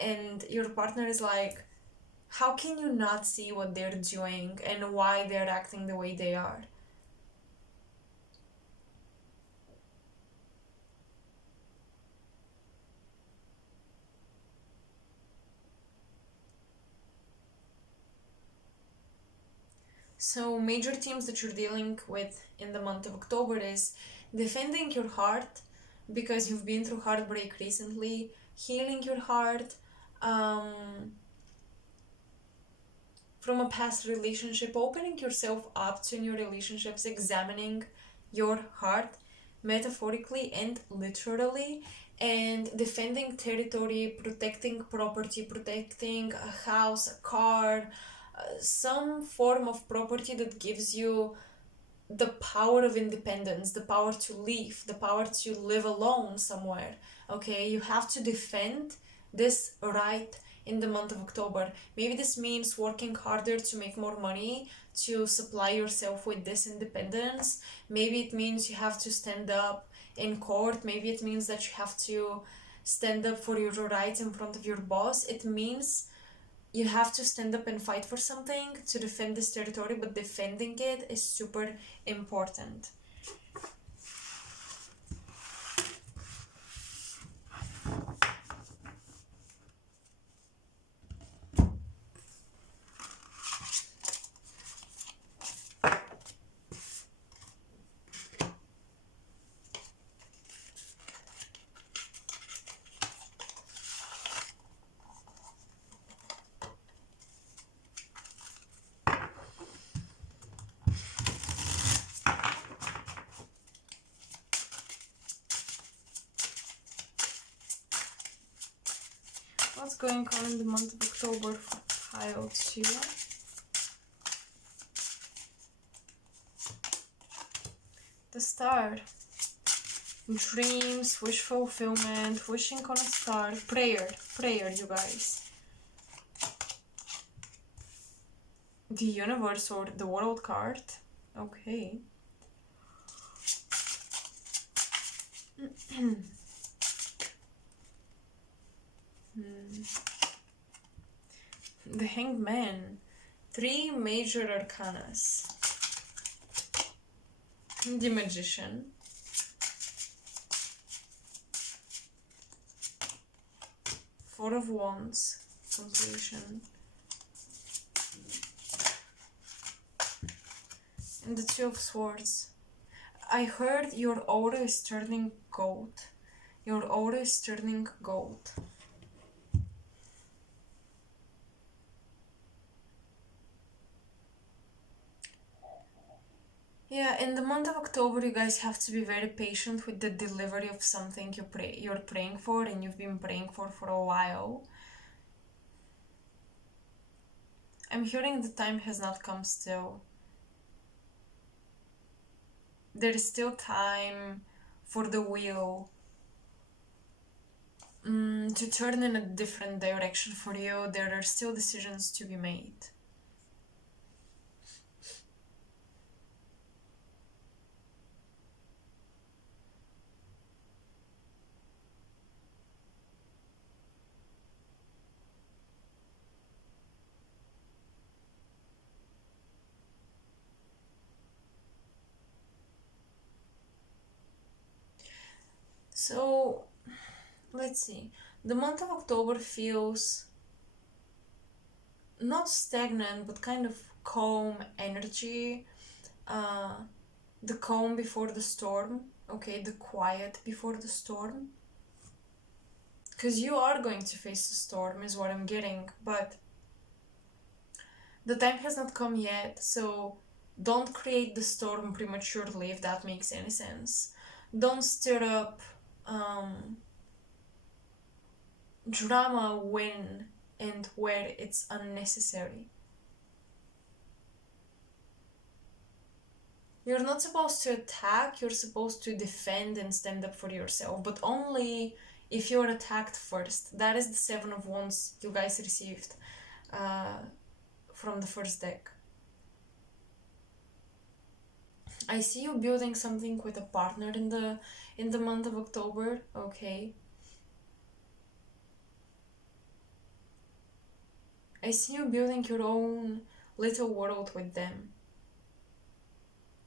and your partner is like, how can you not see what they're doing and why they're acting the way they are? So, major themes that you're dealing with in the month of October is defending your heart because you've been through heartbreak recently, healing your heart from a past relationship, opening yourself up to new relationships, examining your heart metaphorically and literally, and defending territory, protecting property, protecting a house, a car, some form of property that gives you the power of independence, the power to leave, the power to live alone somewhere. Okay, you have to defend this right in the month of October. Maybe this means working harder to make more money to supply yourself with this independence. Maybe it means you have to stand up in court. Maybe it means that you have to stand up for your rights in front of your boss. It means you have to stand up and fight for something to defend this territory, but defending it is super important. What's going on in the month of October for pile 2? The star. Dreams, wish fulfillment, wishing on a star, prayer, you guys. The universe or the world card. Okay. The Hanged Man. 3 major arcanas. The Magician. Four of Wands. Completion. And the Two of Swords. I heard your aura is turning gold. Your aura is turning gold. Yeah, in the month of October, you guys have to be very patient with the delivery of something you're praying for and you've been praying for a while. I'm hearing the time has not come still. There is still time for the wheel to turn in a different direction for you. There are still decisions to be made. So, let's see. The month of October feels not stagnant, but kind of calm energy. The calm before the storm, okay, the quiet before the storm. Because you are going to face the storm, is what I'm getting, but the time has not come yet, so don't create the storm prematurely, if that makes any sense. Don't stir up drama when and where it's unnecessary. You're not supposed to attack, you're supposed to defend and stand up for yourself, but only if you're attacked first. That is the Seven of Wands you guys received from the first deck. I see you building something with a partner in the month of October, okay. I see you building your own little world with them,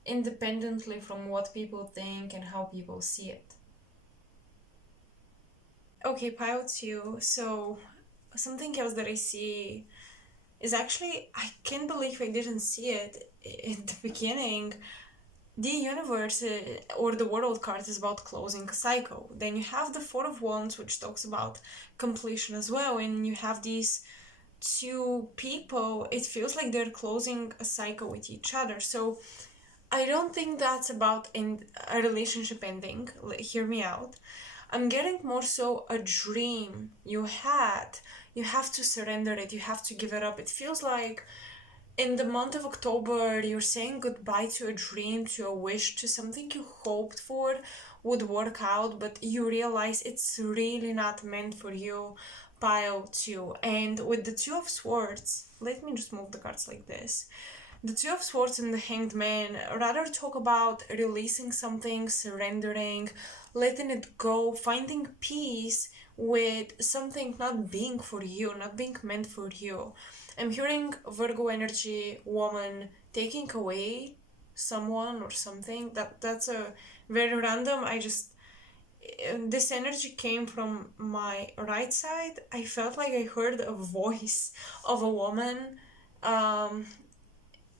independently from what people think and how people see it. Okay, pile 2. So something else that I see is actually, I can't believe I didn't see it in the beginning. The universe or the world card is about closing a cycle. Then you have the Four of Wands, which talks about completion as well, and you have these two people. It feels like they're closing a cycle with each other. So I don't think that's about a relationship ending. Hear me out. I'm getting more so a dream you had. You have to surrender it. You have to give it up. It feels like in the month of October, you're saying goodbye to a dream, to a wish, to something you hoped for would work out, but you realize it's really not meant for you, pile 2. And with the Two of Swords, let me just move the cards like this. The Two of Swords and the Hanged Man rather talk about releasing something, surrendering, letting it go, finding peace with something not being for you, not being meant for you. I'm hearing Virgo energy, woman, taking away someone or something. That's a very random. This energy came from my right side. I felt like I heard a voice of a woman, um,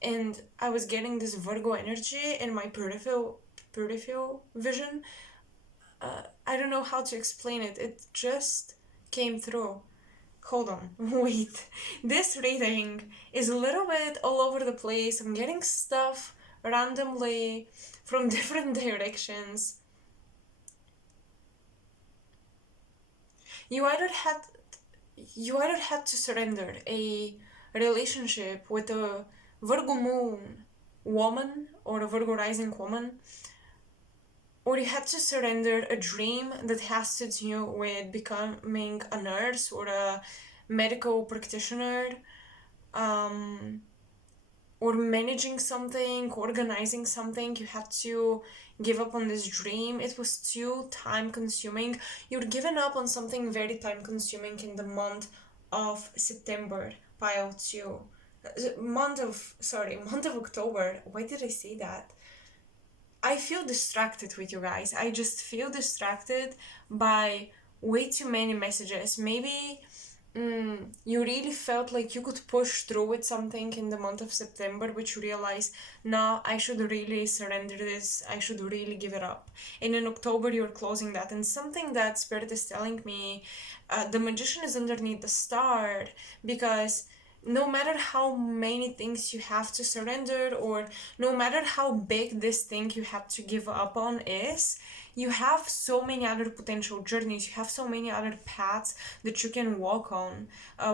and I was getting this Virgo energy in my peripheral vision. I don't know how to explain it. It just came through. Hold on, wait. This reading is a little bit all over the place. I'm getting stuff randomly from different directions. You either had you either had to surrender a relationship with a Virgo moon woman or a Virgo rising woman, or you had to surrender a dream that has to do with becoming a nurse or a medical practitioner, um, or managing something, organizing something. You had to give up on this dream. It was too time consuming. You're giving up on something very time consuming in the month of September, pile 2. Month of October. Why did I say that? I feel distracted with you guys. I just feel distracted by way too many messages. Maybe you really felt like you could push through with something in the month of September, but you realize, no, I should really surrender this. I should really give it up. And in October, you're closing that. And something that Spirit is telling me, the Magician is underneath the star, because no matter how many things you have to surrender, or no matter how big this thing you have to give up on is, you have so many other potential journeys, you have so many other paths that you can walk on.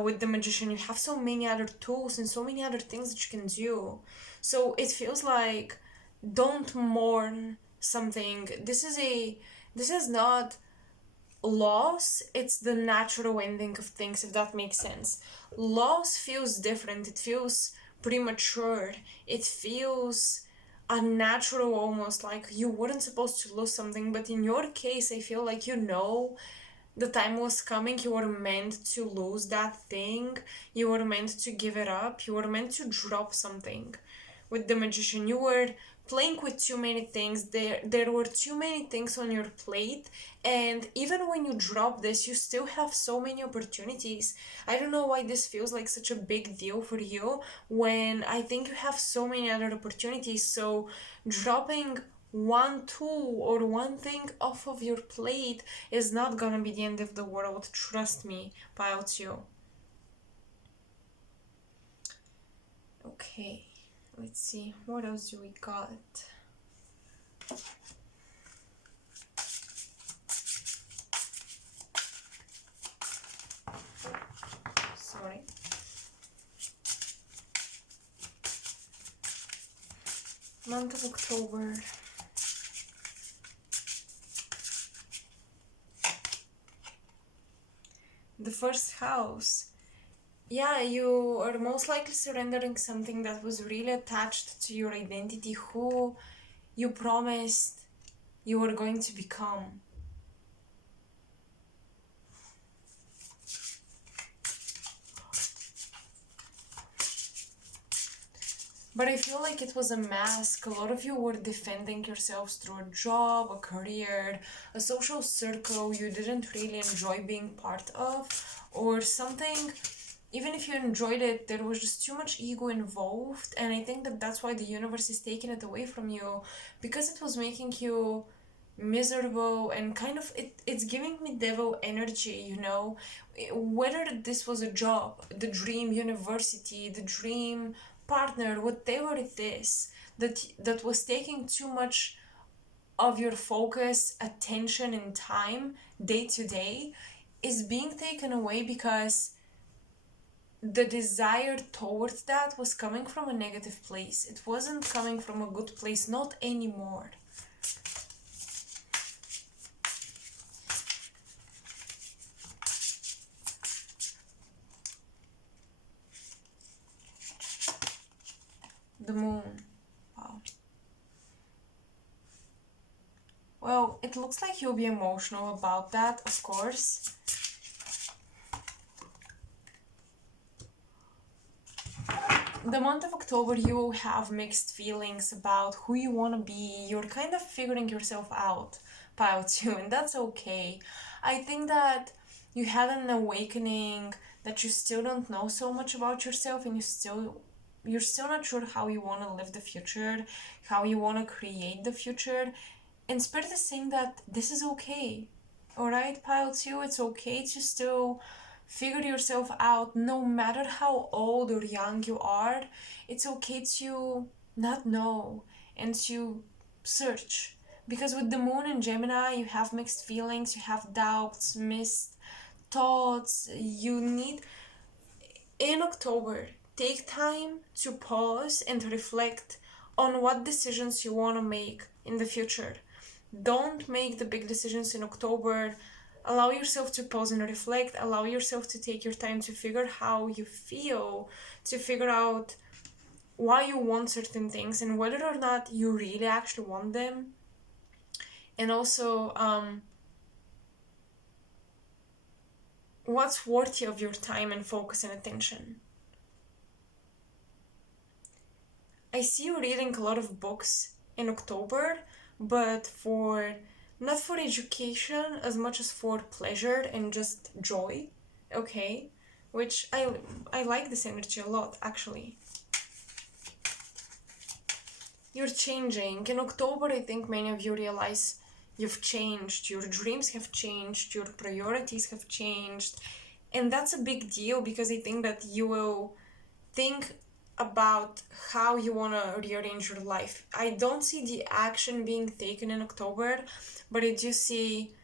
With the Magician, you have so many other tools and so many other things that you can do. So it feels like, don't mourn something. This is not loss, it's the natural ending of things, if that makes sense. Loss feels different, it feels premature, it feels unnatural, almost like you weren't supposed to lose something. But in your case, I feel like, the time was coming, you were meant to lose that thing, you were meant to give it up, you were meant to drop something. With the Magician, you were playing with too many things. There were too many things on your plate, and even when you drop this, you still have so many opportunities. I don't know why this feels like such a big deal for you, when I think you have so many other opportunities. So dropping one tool or one thing off of your plate is not gonna be the end of the world. Trust me, pile 2. Okay, let's see, what else do we got? Sorry. Month of October. The first house. Yeah, you are most likely surrendering something that was really attached to your identity, who you promised you were going to become. But I feel like it was a mask. A lot of you were defending yourselves through a job, a career, a social circle you didn't really enjoy being part of, or something. Even if you enjoyed it, there was just too much ego involved, and I think that that's why the universe is taking it away from you, because it was making you miserable, and kind of it's giving me devil energy, whether this was a job, the dream university, the dream partner, whatever it is that was taking too much of your focus, attention, and time day to day, is being taken away, because the desire towards that was coming from a negative place. It wasn't coming from a good place, not anymore. looks like you'll be emotional about that, of course. The month of October, you will have mixed feelings about who you want to be. You're kind of figuring yourself out, pile 2, and that's okay. I think that you had an awakening that you still don't know so much about yourself, and you're still not sure how you want to live the future, how you want to create the future. And Spirit is saying that this is okay. Alright, pile 2, it's okay to still figure yourself out no matter how old or young you are. It's okay to not know and to search. Because with the moon in Gemini, you have mixed feelings, you have doubts, missed thoughts. You need, in October, take time to pause and reflect on what decisions you want to make in the future. Don't make the big decisions in October. Allow yourself to pause and reflect. Allow yourself to take your time to figure how you feel, to figure out why you want certain things and whether or not you really actually want them. And also, what's worthy of your time and focus and attention. I see you reading a lot of books in October, but not for education as much as for pleasure and just joy, okay? Which I like this energy a lot, actually. You're changing. In October, I think many of you realize you've changed, your dreams have changed, your priorities have changed, and that's a big deal because I think that you will think about how you want to rearrange your life. I don't see the action being taken in October, but I do see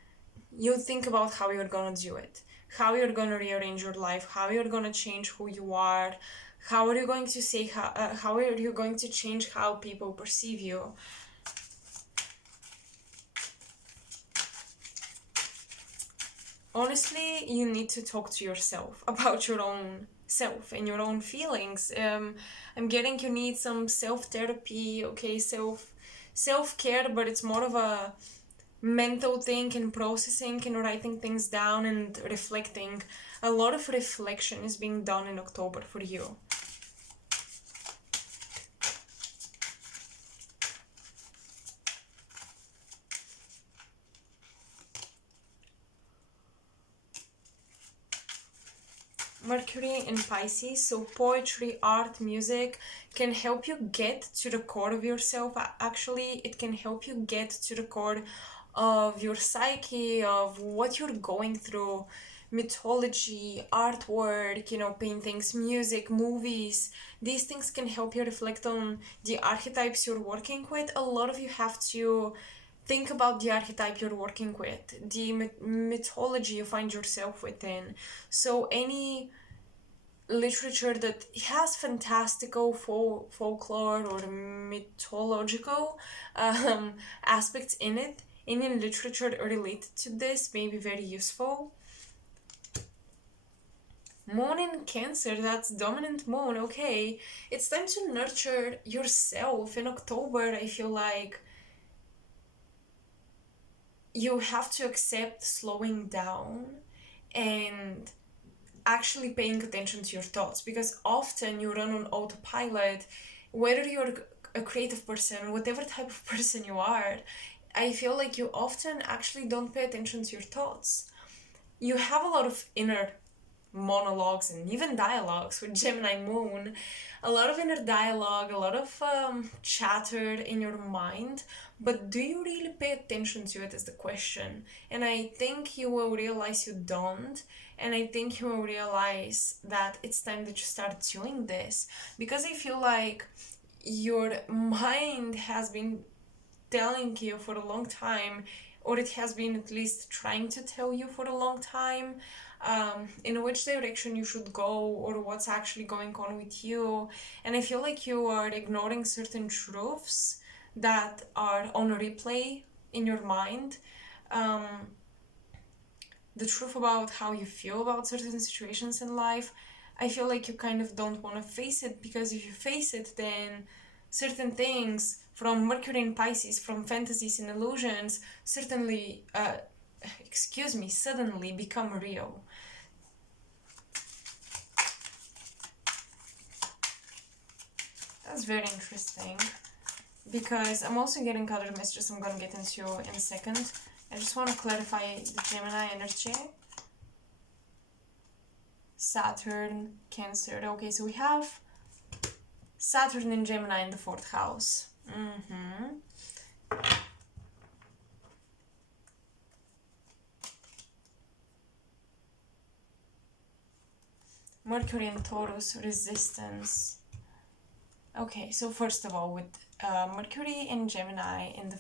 you think about how you're gonna do it, how you're gonna rearrange your life, how you're gonna change who you are, how are you going to say how are you going to change how people perceive you. Honestly, you need to talk to yourself about your own self and your own feelings. I'm getting you need some self-therapy, okay, self-care, but it's more of a mental thing and processing and writing things down and reflecting. A lot of reflection is being done in October for you. Mercury in Pisces, so poetry, art, music can help you get to the core of yourself. Actually, it can help you get to the core of your psyche, of what you're going through. Mythology, artwork, paintings, music, movies. These things can help you reflect on the archetypes you're working with. A lot of you have to think about the archetype you're working with, the mythology you find yourself within. So any literature that has fantastical folklore or mythological aspects in it, any literature related to this may be very useful. Moon in Cancer, that's dominant moon, okay. It's time to nurture yourself in October. I feel like you have to accept slowing down and actually paying attention to your thoughts, because often you run on autopilot. Whether you're a creative person, whatever type of person you are, I feel like you often actually don't pay attention to your thoughts. You have a lot of inner monologues and even dialogues with Gemini moon, a lot of inner dialogue, a lot of chatter in your mind, but do you really pay attention to it is the question. And I think you will realize you don't, and I think you will realize that it's time that you start doing this, because I feel like your mind has been telling you for a long time, or it has been at least trying to tell you for a long time, in which direction you should go or what's actually going on with you. And I feel like you are ignoring certain truths that are on replay in your mind. The truth about how you feel about certain situations in life, I feel like you kind of don't want to face it, because if you face it, then certain things from Mercury in Pisces, from fantasies and illusions, certainly, suddenly become real. That's very interesting, because I'm also getting other messages I'm gonna get into in a second. I just want to clarify the Gemini energy. Saturn, Cancer. Okay, so we have Saturn in Gemini in the 4th house. Mercury in Taurus, resistance. Okay, so first of all, with Mercury in Gemini in the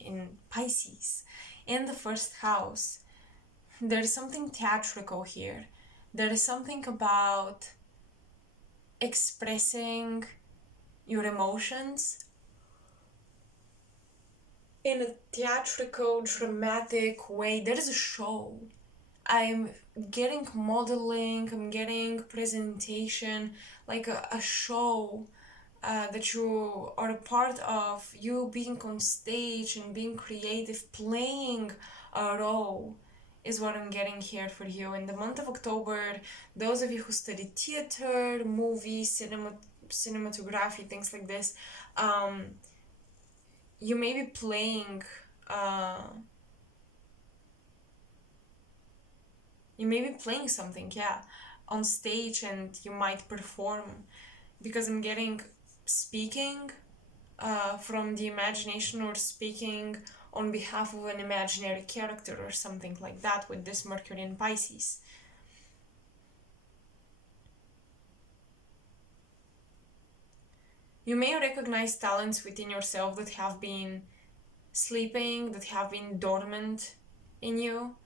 in Pisces in the 1st house, there is something theatrical here. There is something about expressing your emotions in a theatrical, dramatic way. There is a show. I'm getting modeling, I'm getting presentation, like a show that you are a part of, you being on stage and being creative, playing a role is what I'm getting here for you. In the month of October, those of you who study theater, movies, cinematography, things like this, you may be playing something, yeah, on stage, and you might perform, because I'm getting speaking from the imagination, or speaking on behalf of an imaginary character or something like that with this Mercury in Pisces. You may recognize talents within yourself that have been sleeping, that have been dormant in you.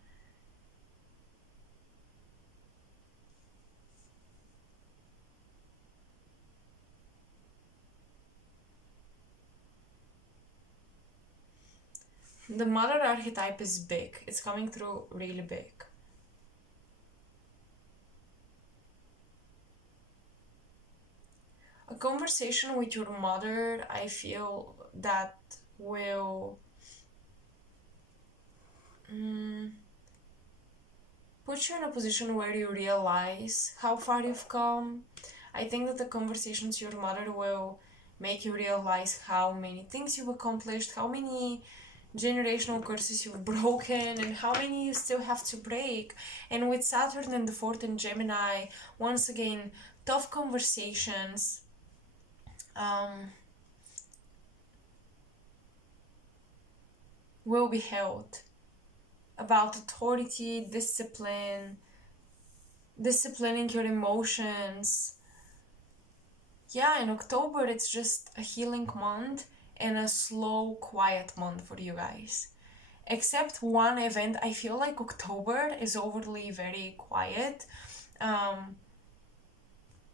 The mother archetype is big. It's coming through really big. A conversation with your mother, I feel that will put you in a position where you realize how far you've come. I think that the conversations with your mother will make you realize how many things you've accomplished, how many generational curses you've broken, and how many you still have to break. And with Saturn in the 4th in Gemini, once again, tough conversations will be held about authority, disciplining your emotions. Yeah, in October, it's just a healing month and a slow, quiet month for you guys. Except one event, I feel like October is overly very quiet.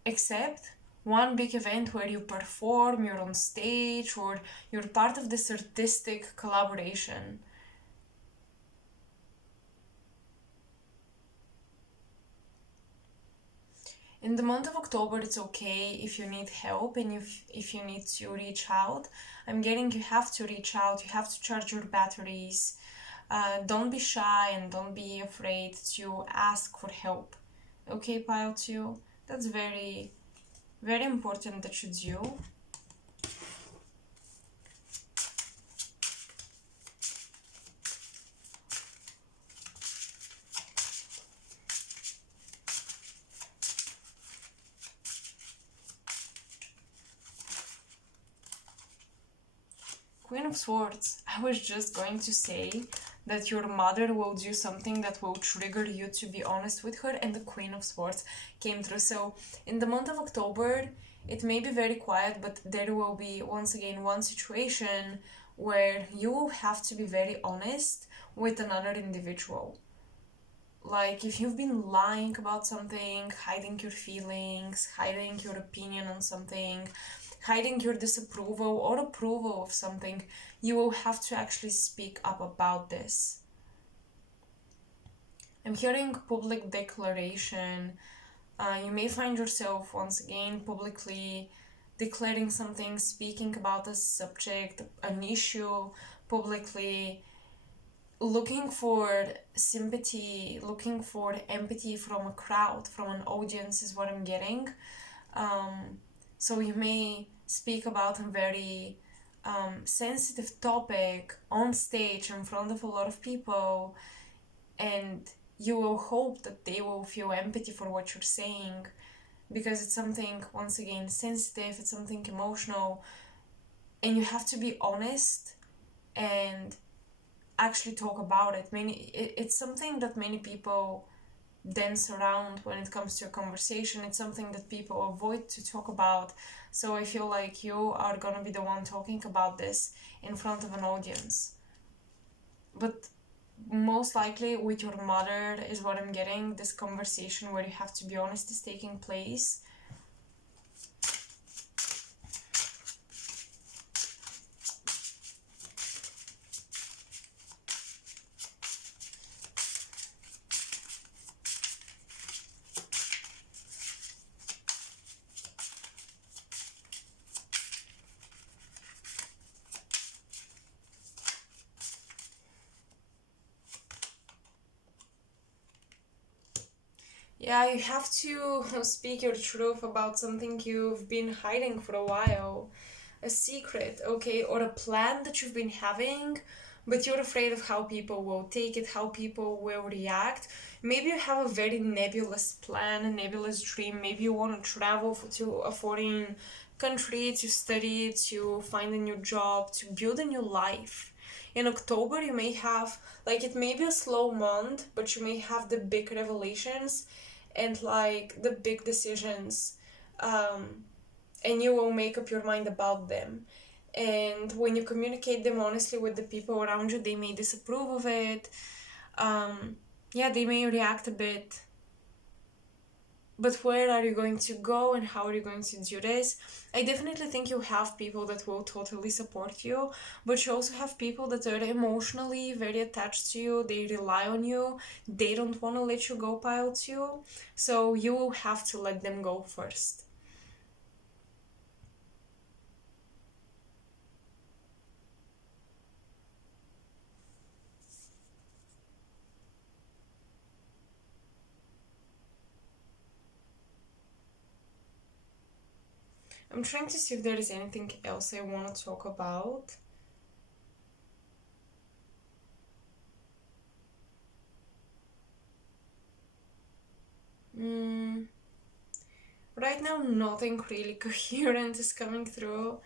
Except one big event where you perform, you're on stage, or you're part of this artistic collaboration. In the month of October, it's okay if you need help and if you need to reach out. I'm getting you have to reach out, you have to charge your batteries. Don't be shy and don't be afraid to ask for help. Okay, Pile 2? That's very, very important that you do. Queen of Swords. I was just going to say that your mother will do something that will trigger you to be honest with her, and the Queen of Swords came through. So in the month of October, it may be very quiet, but there will be once again one situation where you will have to be very honest with another individual. Like if you've been lying about something, hiding your feelings, hiding your opinion on something, hiding your disapproval or approval of something, you will have to actually speak up about this. I'm hearing public declaration. You may find yourself once again publicly declaring something, speaking about a subject, an issue publicly, looking for sympathy, looking for empathy from a crowd, from an audience is what I'm getting. So you may speak about a very sensitive topic on stage in front of a lot of people, and you will hope that they will feel empathy for what you're saying, because it's something, once again, sensitive, it's something emotional, and you have to be honest and actually talk about it. It's something that many people dance around when it comes to a conversation. It's something that people avoid to talk about. So I feel like you are gonna be the one talking about this in front of an audience. But most likely with your mother is what I'm getting. This conversation where you have to be honest is taking place. Yeah, you have to speak your truth about something you've been hiding for a while. A secret, okay, or a plan that you've been having, but you're afraid of how people will take it, how people will react. Maybe you have a very nebulous plan, a nebulous dream. Maybe you want to travel to a foreign country to study, to find a new job, to build a new life. In October, you may have, like, it may be a slow month, but you may have the big revelations and, like, the big decisions. And you will make up your mind about them. And when you communicate them honestly with the people around you, they may disapprove of it. Yeah, they may react a bit. But where are you going to go and how are you going to do this? I definitely think you have people that will totally support you, but you also have people that are emotionally very attached to you. They rely on you. They don't want to let you go, pile to. So you will have to let them go first. I'm trying to see if there is anything else I want to talk about. Right now, nothing really coherent is coming through.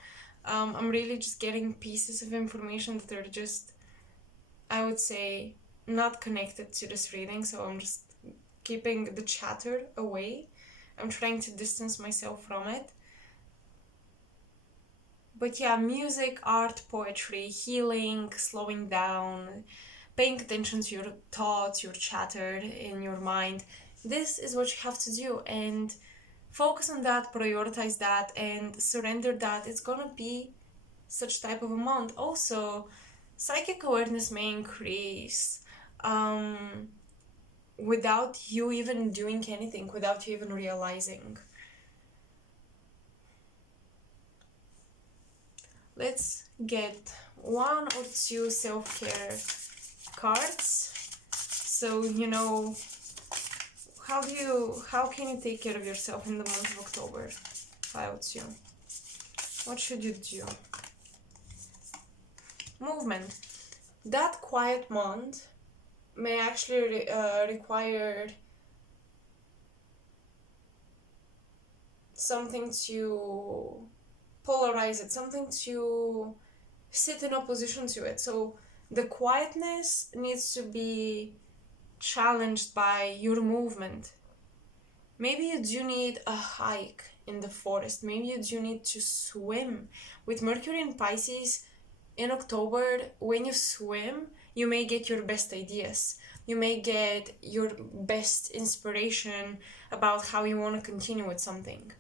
I'm really just getting pieces of information that are just, I would say, not connected to this reading, so I'm just keeping the chatter away. I'm trying to distance myself from it. But yeah, music, art, poetry, healing, slowing down, paying attention to your thoughts, your chatter in your mind. This is what you have to do, and focus on that, prioritize that, and surrender that. It's gonna be such type of a month. Also, psychic awareness may increase without you even doing anything, without you even realizing. Let's get one or two self-care cards, so you know how can you take care of yourself in the month of October. File 2. What should you do? Movement. That quiet month may actually require something to polarize it, something to sit in opposition to it. So the quietness needs to be challenged by your movement. Maybe you do need a hike in the forest. Maybe you do need to swim. With Mercury in Pisces in October, when you swim, you may get your best ideas. You may get your best inspiration about how you want to continue with something.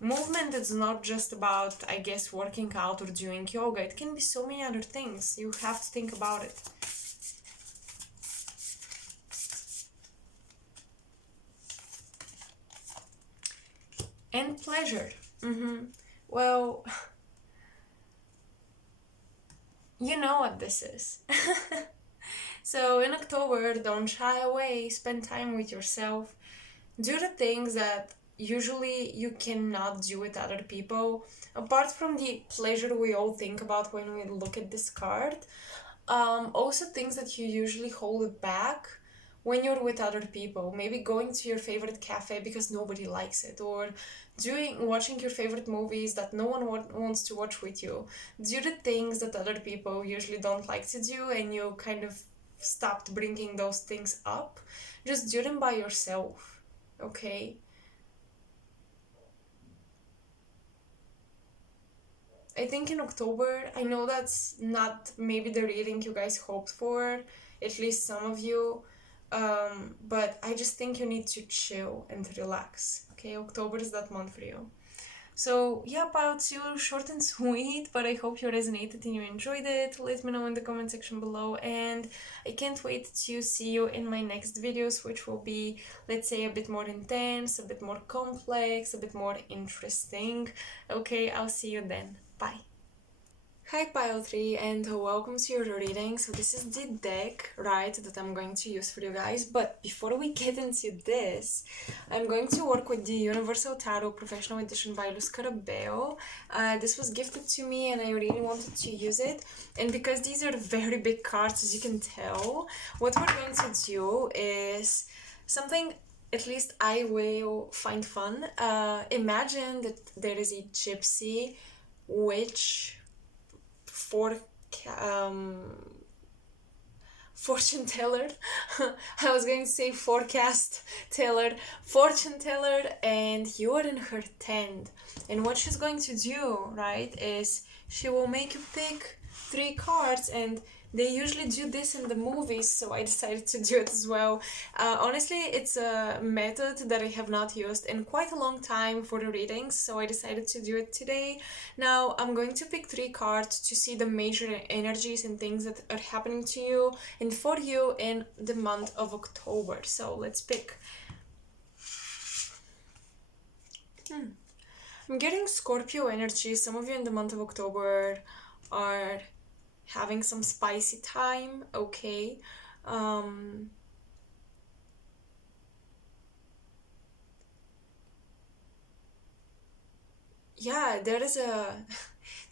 Movement is not just about, I guess, working out or doing yoga. It can be so many other things. You have to think about it. and pleasure. Mm-hmm. Well, you know what this is. So in October, don't shy away, spend time with yourself, do the things that usually you cannot do with other people. Apart from the pleasure we all think about when we look at this card, also things that you usually hold back when you're with other people. Maybe going to your favorite cafe because nobody likes it, or watching your favorite movies that no one wants to watch with you. Do the things that other people usually don't like to do, and you kind of stopped bringing those things up. Just do them by yourself, okay? I think in October, I know that's not maybe the reading you guys hoped for, at least some of you, but I just think you need to chill and relax. Okay, October is that month for you. So yeah, pile two, short and sweet, but I hope you resonated and you enjoyed it. Let me know in the comment section below, and I can't wait to see you in my next videos, which will be, let's say, a bit more intense, a bit more complex, a bit more interesting. Okay, I'll see you then. Bye. Hi Pile 3 and welcome to your reading. So this is the deck, right, that I'm going to use for you guys. But before we get into this, I'm going to work with the Universal Tarot Professional Edition by Luz Carabeo. This was gifted to me and I really wanted to use it. And because these are very big cards, as you can tell, what we're going to do is something at least I will find fun. Imagine that there is a gypsy witch for fortune teller. I was going to say forecast teller, fortune teller, and you are in her tent. And what she's going to do, right, is she will make you pick 3 cards, and they usually do this in the movies, so I decided to do it as well. Honestly, it's a method that I have not used in quite a long time for the readings, so I decided to do it today. Now, I'm going to pick 3 cards to see the major energies and things that are happening to you and for you in the month of October. So let's pick. I'm getting Scorpio energy. Some of you in the month of October are having some spicy time, okay? Yeah, there is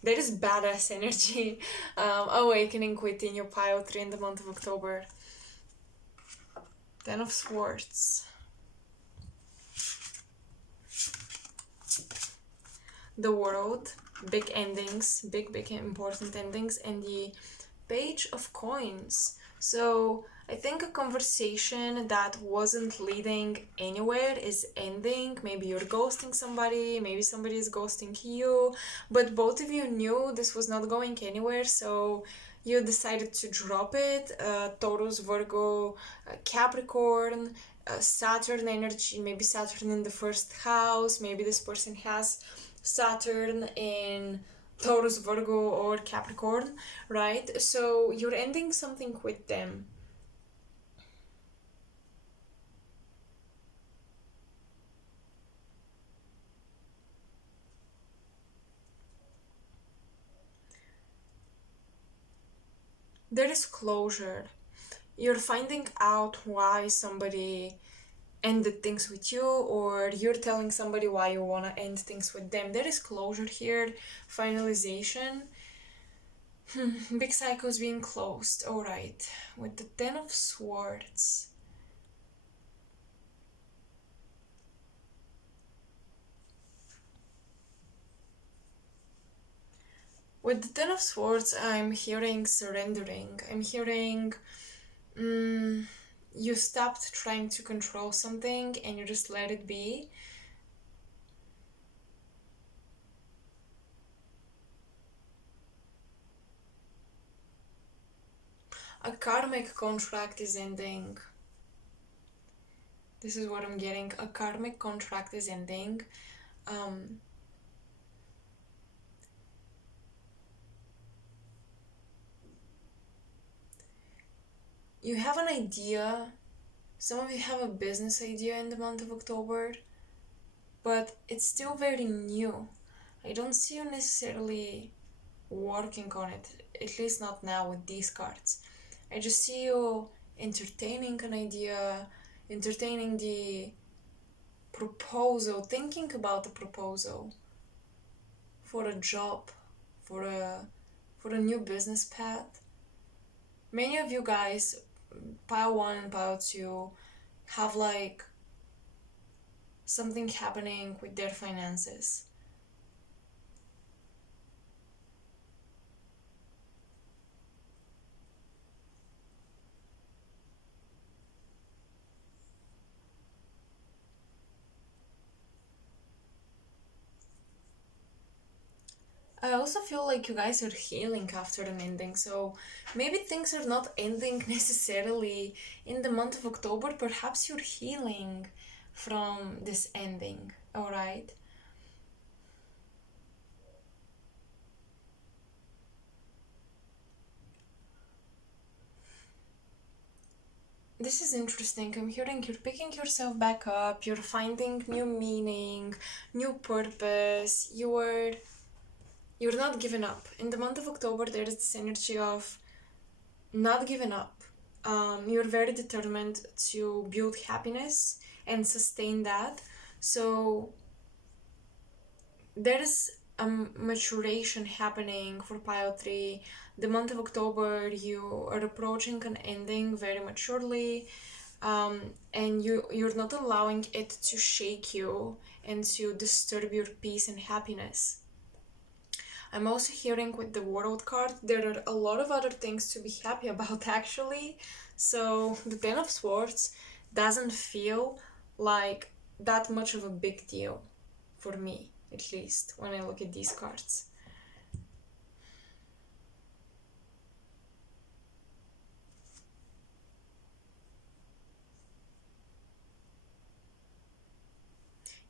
there is badass energy awakening within your pile 3 in the month of October. 10 of Swords. The World, big endings, big important endings, and the Page of Coins. So I think a conversation that wasn't leading anywhere is ending. Maybe you're ghosting somebody, maybe somebody is ghosting you, but both of you knew this was not going anywhere, so you decided to drop it. Taurus, Virgo, Capricorn, Saturn energy, maybe Saturn in the first house, maybe this person has Saturn in Taurus, Virgo, or Capricorn, right? So you're ending something with them. There is closure. You're finding out why somebody ended things with you, or you're telling somebody why you want to end things with them. There is closure here, finalization. Big cycles being closed. All right, with the 10 of Swords. With the 10 of Swords, I'm hearing surrendering. I'm hearing you stopped trying to control something and you just let it be. A karmic contract is ending. This is what I'm getting. A karmic contract is ending. You have an idea. Some of you have a business idea in the month of October. but it's still very new. I don't see you necessarily working on it, at least not now with these cards. I just see you entertaining an idea, entertaining the proposal, thinking about the proposal for a job, for a new business path. Many of you guys, pile one and pile two, have like something happening with their finances. I also feel like you guys are healing after an ending, so maybe things are not ending necessarily in the month of October. Perhaps you're healing from this ending, alright? This is interesting. I'm hearing you're picking yourself back up, you're finding new meaning, new purpose, you're not giving up. In the month of October, there is this energy of not giving up. You're very determined to build happiness and sustain that. So there is a maturation happening for pile 3. The month of October, you are approaching an ending very maturely, and you're not allowing it to shake you and to disturb your peace and happiness. I'm also hearing with the World card, there are a lot of other things to be happy about actually. So the Ten of Swords doesn't feel like that much of a big deal for me, at least when I look at these cards.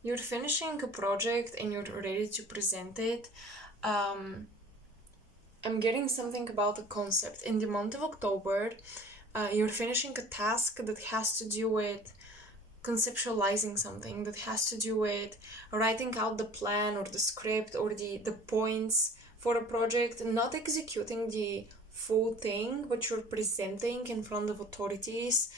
You're finishing a project and you're ready to present it. Um, I'm getting something about the concept. In the month of October, you're finishing a task that has to do with conceptualizing something, that has to do with writing out the plan or the script or the points for a project, not executing the full thing, but you're presenting in front of authorities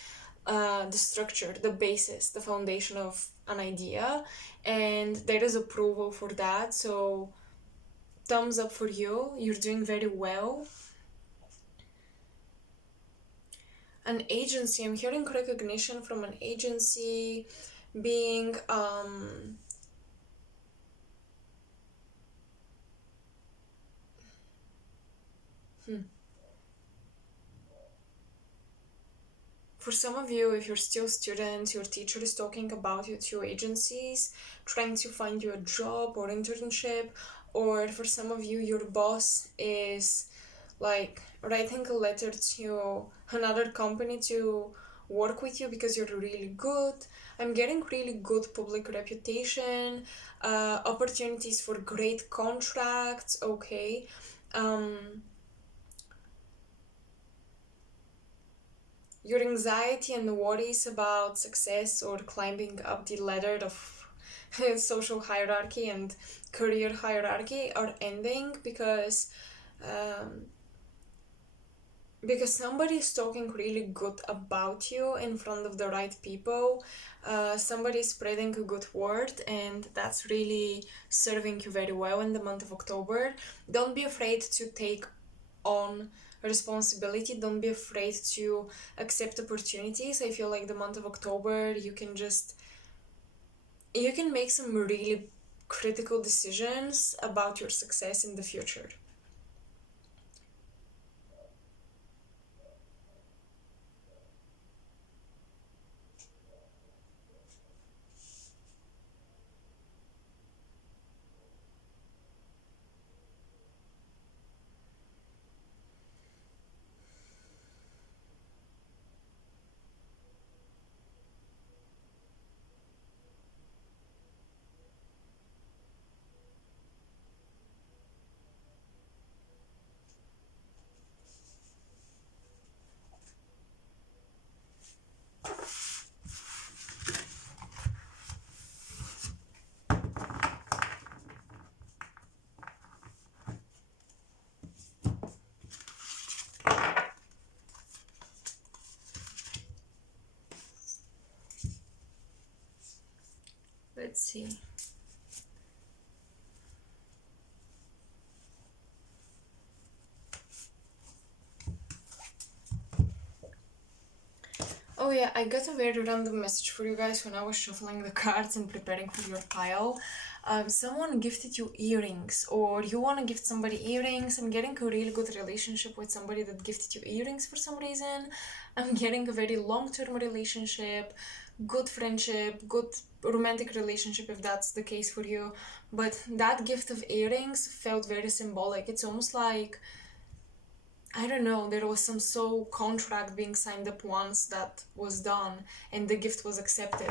the structure, the basis, the foundation of an idea, and there is approval for that. So thumbs up for you, you're doing very well. An agency, I'm hearing recognition from an agency, being for some of you, if you're still students, your teacher is talking about you to agencies, trying to find you a job or internship, or for some of you, your boss is like writing a letter to another company to work with you because you're really good. I'm getting really good public reputation, opportunities for great contracts, okay. Your anxiety and worries about success or climbing up the ladder of social hierarchy and career hierarchy are ending um, because somebody is talking really good about you in front of the right people. Somebody is spreading a good word, and that's really serving you very well in the month of October. Don't be afraid to take on responsibility. Don't be afraid to accept opportunities. I feel like the month of October, you can make some really critical decisions about your success in the future. Let's see. Oh yeah, I got a very random message for you guys when I was shuffling the cards and preparing for your pile. Someone gifted you earrings, or you want to gift somebody earrings. I'm getting a really good relationship with somebody that gifted you earrings for some reason. I'm getting a very long-term relationship, good friendship, good romantic relationship if that's the case for you. But that gift of earrings felt very symbolic. It's almost like, I don't know, there was some soul contract being signed up once that was done and the gift was accepted.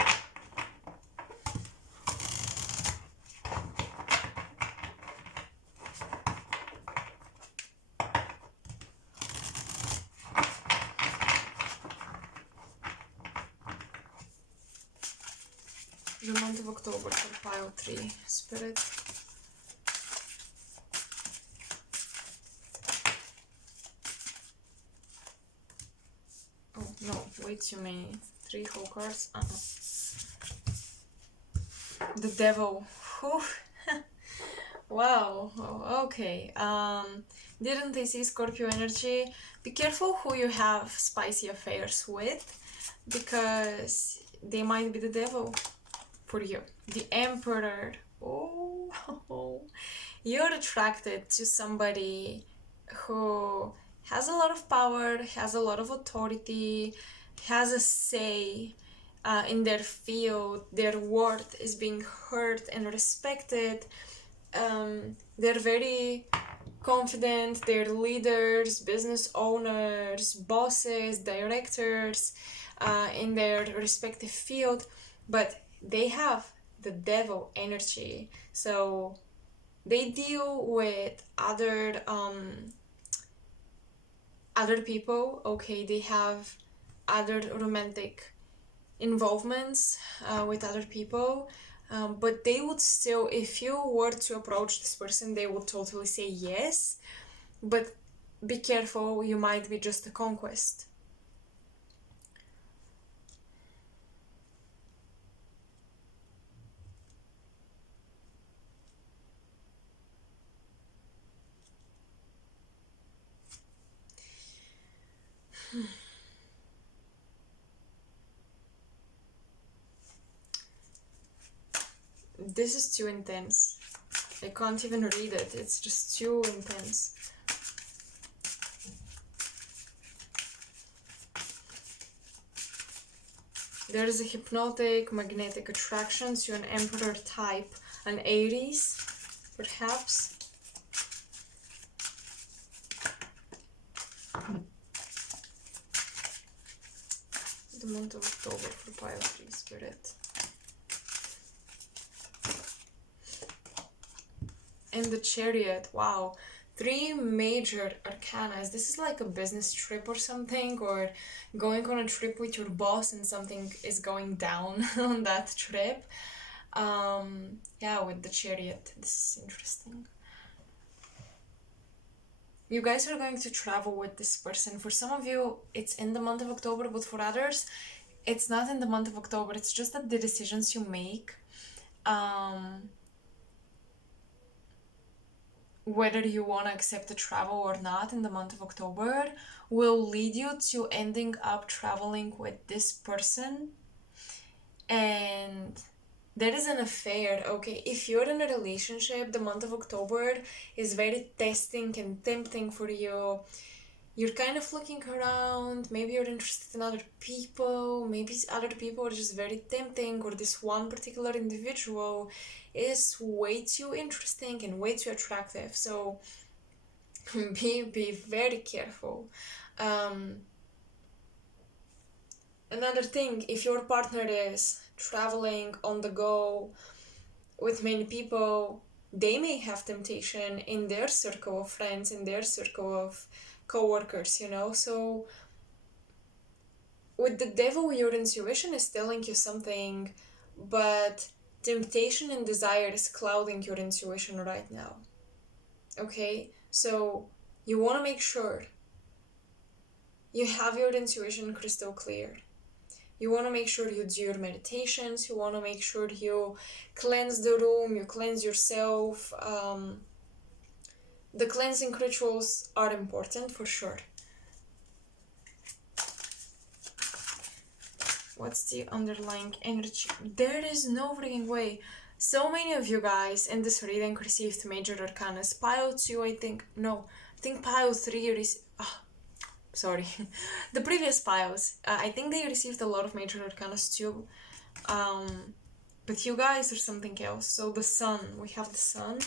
The month of October for pile 3, Spirit. Oh no, way too many. 3 whole cards. The Devil. Whew. Wow. Oh, okay. Didn't I see Scorpio energy? Be careful who you have spicy affairs with, because they might be the devil for you. The Emperor. Oh, you're attracted to somebody who has a lot of power, has a lot of authority, has a say in their field. Their worth is being heard and respected. They're very confident. They're leaders, business owners, bosses, directors in their respective field, but they have the devil energy. So they deal with other people. Okay, they have other romantic involvements with other people, but they would still, if you were to approach this person, they would totally say yes, but be careful, you might be just a conquest. This is too intense. I can't even read it. It's just too intense. There is a hypnotic, magnetic attraction to an Emperor type, an Aries, perhaps. The month of October for pile 3, Spirit. And the Chariot, wow. 3 major arcanas. This is like a business trip or something, or going on a trip with your boss and something is going down on that trip. Yeah, with the Chariot. This is interesting. You guys are going to travel with this person. For some of you, it's in the month of October, but for others, it's not in the month of October. It's just that the decisions you make, whether you want to accept the travel or not in the month of October, will lead you to ending up traveling with this person. And there is an affair, okay? If you're in a relationship, the month of October is very testing and tempting for you. You're kind of looking around, maybe you're interested in other people, maybe other people are just very tempting, or this one particular individual is way too interesting and way too attractive. So be very careful. Another thing, if your partner is traveling on the go with many people, they may have temptation in their circle of friends, in their circle of co-workers, you know. So with the devil, your intuition is telling you something, but temptation and desire is clouding your intuition right now. Okay, so you want to make sure you have your intuition crystal clear. You want to make sure you do your meditations. You want to make sure you cleanse the room, you cleanse yourself. The cleansing rituals are important for sure. What's the underlying energy? There is no freaking way. So many of you guys in this reading received major arcanas. Pile 2, I think. No, I think pile 3 sorry. The previous piles. I think they received a lot of major arcanas too. But you guys are something else. So the sun. We have the sun.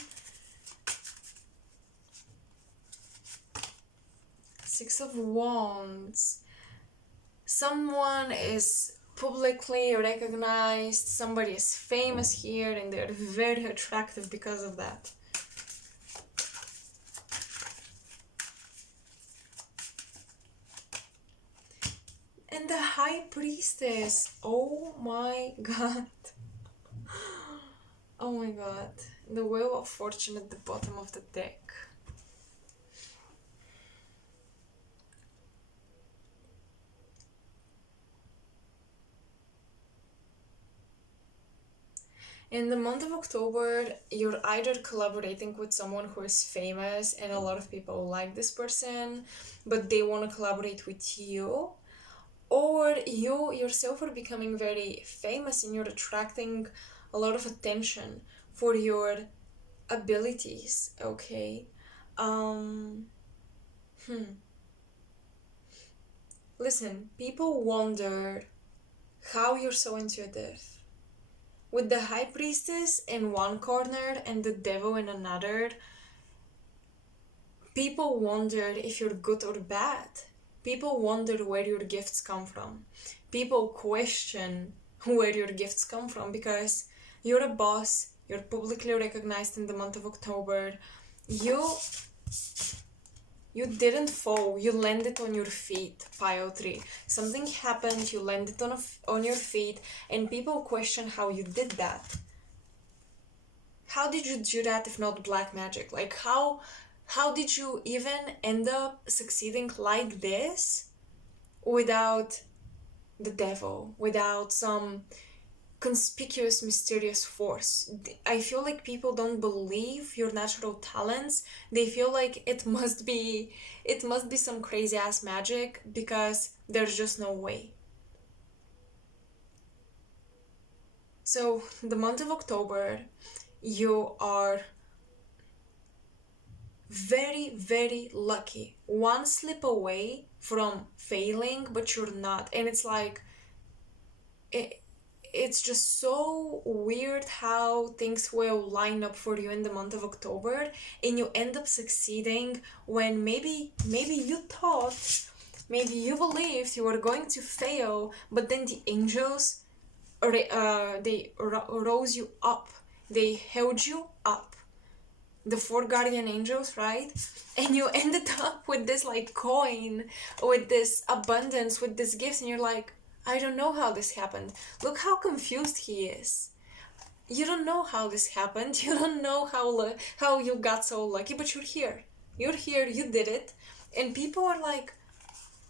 6 of Wands. Someone is publicly recognized, somebody is famous here, and they're very attractive because of that. And the High Priestess, oh my god. Oh my god. The Wheel of Fortune at the bottom of the deck. In the month of October, you're either collaborating with someone who is famous and a lot of people like this person, but they want to collaborate with you, or you yourself are becoming very famous and you're attracting a lot of attention for your abilities, okay? Listen, people wonder how you're so intuitive. With the High Priestess in one corner and the Devil in another, people wonder if you're good or bad. People wonder where your gifts come from. People question where your gifts come from because you're a boss, you're publicly recognized in the month of October. You didn't fall, you landed on your feet, pile 3. Something happened, you landed on your feet, and people question how you did that. How did you do that if not black magic? Like, how did you even end up succeeding like this without the devil, without some conspicuous, mysterious force? I feel like people don't believe your natural talents. They feel like it must be some crazy ass magic because there's just no way. So the month of October, you are very, very lucky. One slip away from failing, but you're not. And it's like, it's just so weird how things will line up for you in the month of October and you end up succeeding when maybe you thought, maybe you believed you were going to fail, but then the angels, they rose you up. They held you up. The 4 guardian angels, right? And you ended up with this like coin, with this abundance, with this gift, and you're like, I don't know how this happened. Look how confused he is. You don't know how this happened. You don't know how you got so lucky, but you're here. You're here, you did it. And people are like,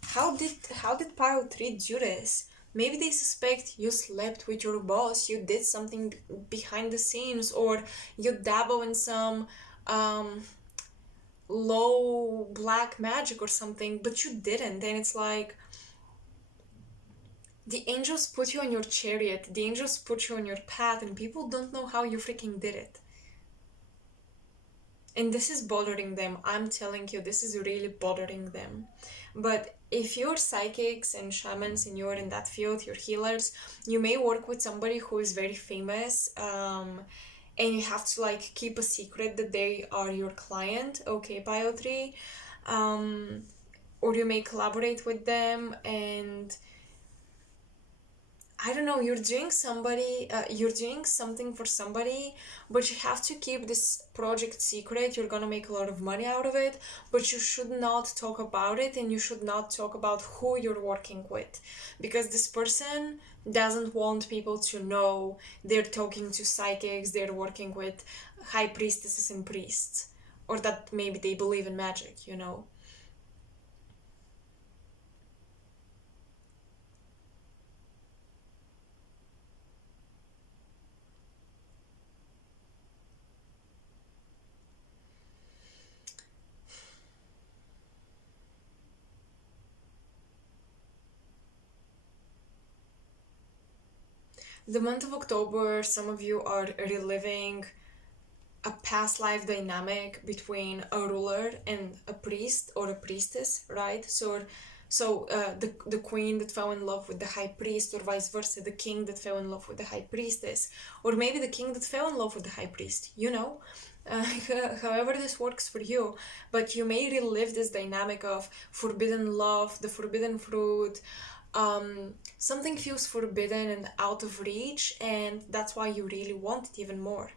how did pile 3 do this? Maybe they suspect you slept with your boss, you did something behind the scenes, or you dabble in some low black magic or something, but you didn't. And it's like, the angels put you on your chariot, the angels put you on your path, and people don't know how you freaking did it. And this is bothering them. I'm telling you, this is really bothering them. But if you're psychics and shamans and you're in that field, you're healers, you may work with somebody who is very famous, and you have to like keep a secret that they are your client, okay, pile 3. Or you may collaborate with them, and I don't know, you're doing something for somebody, but you have to keep this project secret. You're gonna make a lot of money out of it, but you should not talk about it, and you should not talk about who you're working with, because this person doesn't want people to know they're talking to psychics, they're working with high priestesses and priests, or that maybe they believe in magic, you know? The month of October, some of you are reliving a past life dynamic between a ruler and a priest or a priestess, right? The queen that fell in love with the high priest, or vice versa, the king that fell in love with the high priestess, or maybe the king that fell in love with the high priest, you know? However this works for you, but you may relive this dynamic of forbidden love, the forbidden fruit. Something feels forbidden and out of reach, and that's why you really want it even more.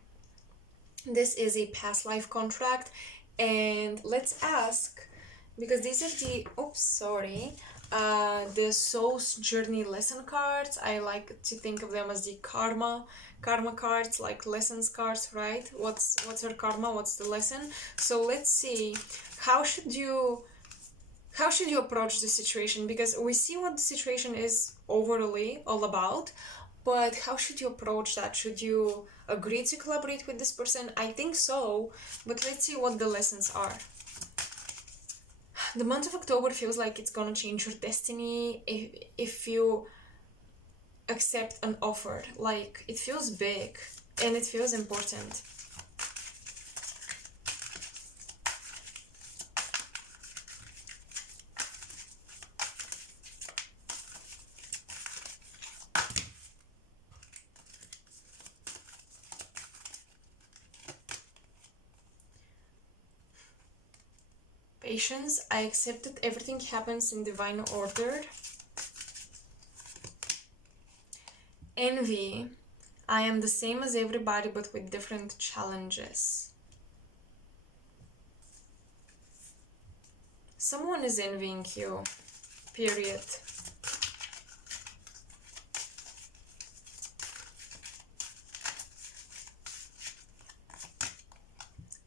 This is a past life contract, and let's ask, because these are the soul's journey lesson cards. I like to think of them as the karma cards, like lessons cards, right? What's her karma, what's the lesson? So let's see, how should you approach the situation? Because we see what the situation is overly all about, but how should you approach that? Should you agree to collaborate with this person? I think so, but let's see what the lessons are. The month of October feels like it's gonna change your destiny if you accept an offer. Like, it feels big and it feels important. Patience, I accept that everything happens in divine order. Envy, I am the same as everybody but with different challenges. Someone is envying you, period.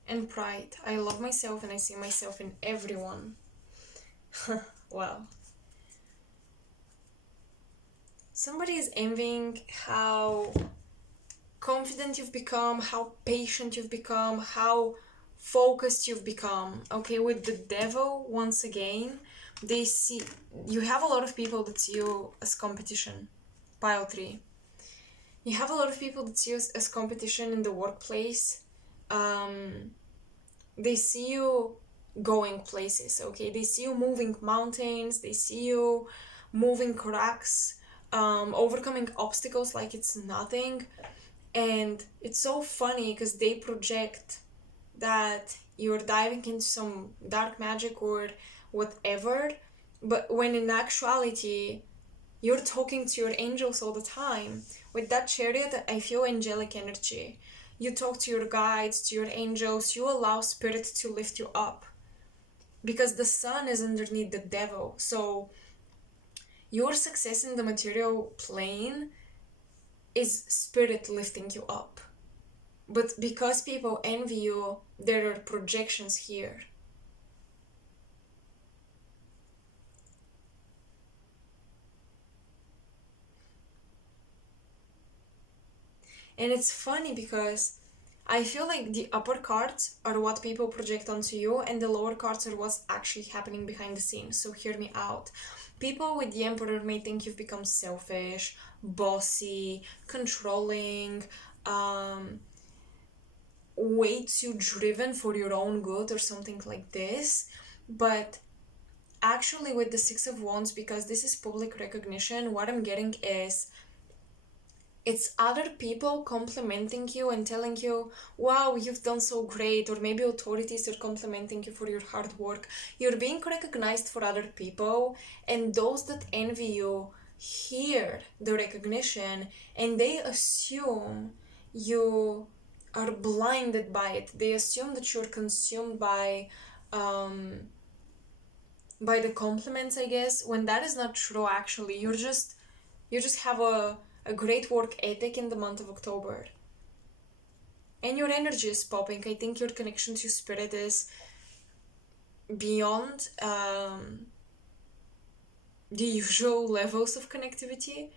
And pride, I love myself and I see myself in everyone. Wow. Somebody is envying how confident you've become, how patient you've become, how focused you've become. Okay, with the devil, once again, they see you have a lot of people that see you as competition. Pile 3. You have a lot of people that see you as competition in the workplace. They see you going places, okay? They see you moving mountains, they see you moving cracks, overcoming obstacles like it's nothing. And it's so funny because they project that you're diving into some dark magic or whatever, but when in actuality you're talking to your angels all the time. With that Chariot, I feel angelic energy. You talk to your guides, to your angels, you allow spirit to lift you up. Because the sun is underneath the devil. So your success in the material plane is spirit lifting you up. But because people envy you, there are projections here. And it's funny because I feel like the upper cards are what people project onto you, and the lower cards are what's actually happening behind the scenes. So hear me out. People with the Emperor may think you've become selfish, bossy, controlling, way too driven for your own good or something like this. But actually, with the Six of Wands, because this is public recognition, what I'm getting is it's other people complimenting you and telling you, wow, you've done so great, or maybe authorities are complimenting you for your hard work. You're being recognized for other people, and those that envy you hear the recognition and they assume you are blinded by it. They assume that you're consumed by the compliments, I guess, when that is not true. Actually, you just have a great work ethic in the month of October. And your energy is popping. I think your connection to spirit is beyond the usual levels of connectivity.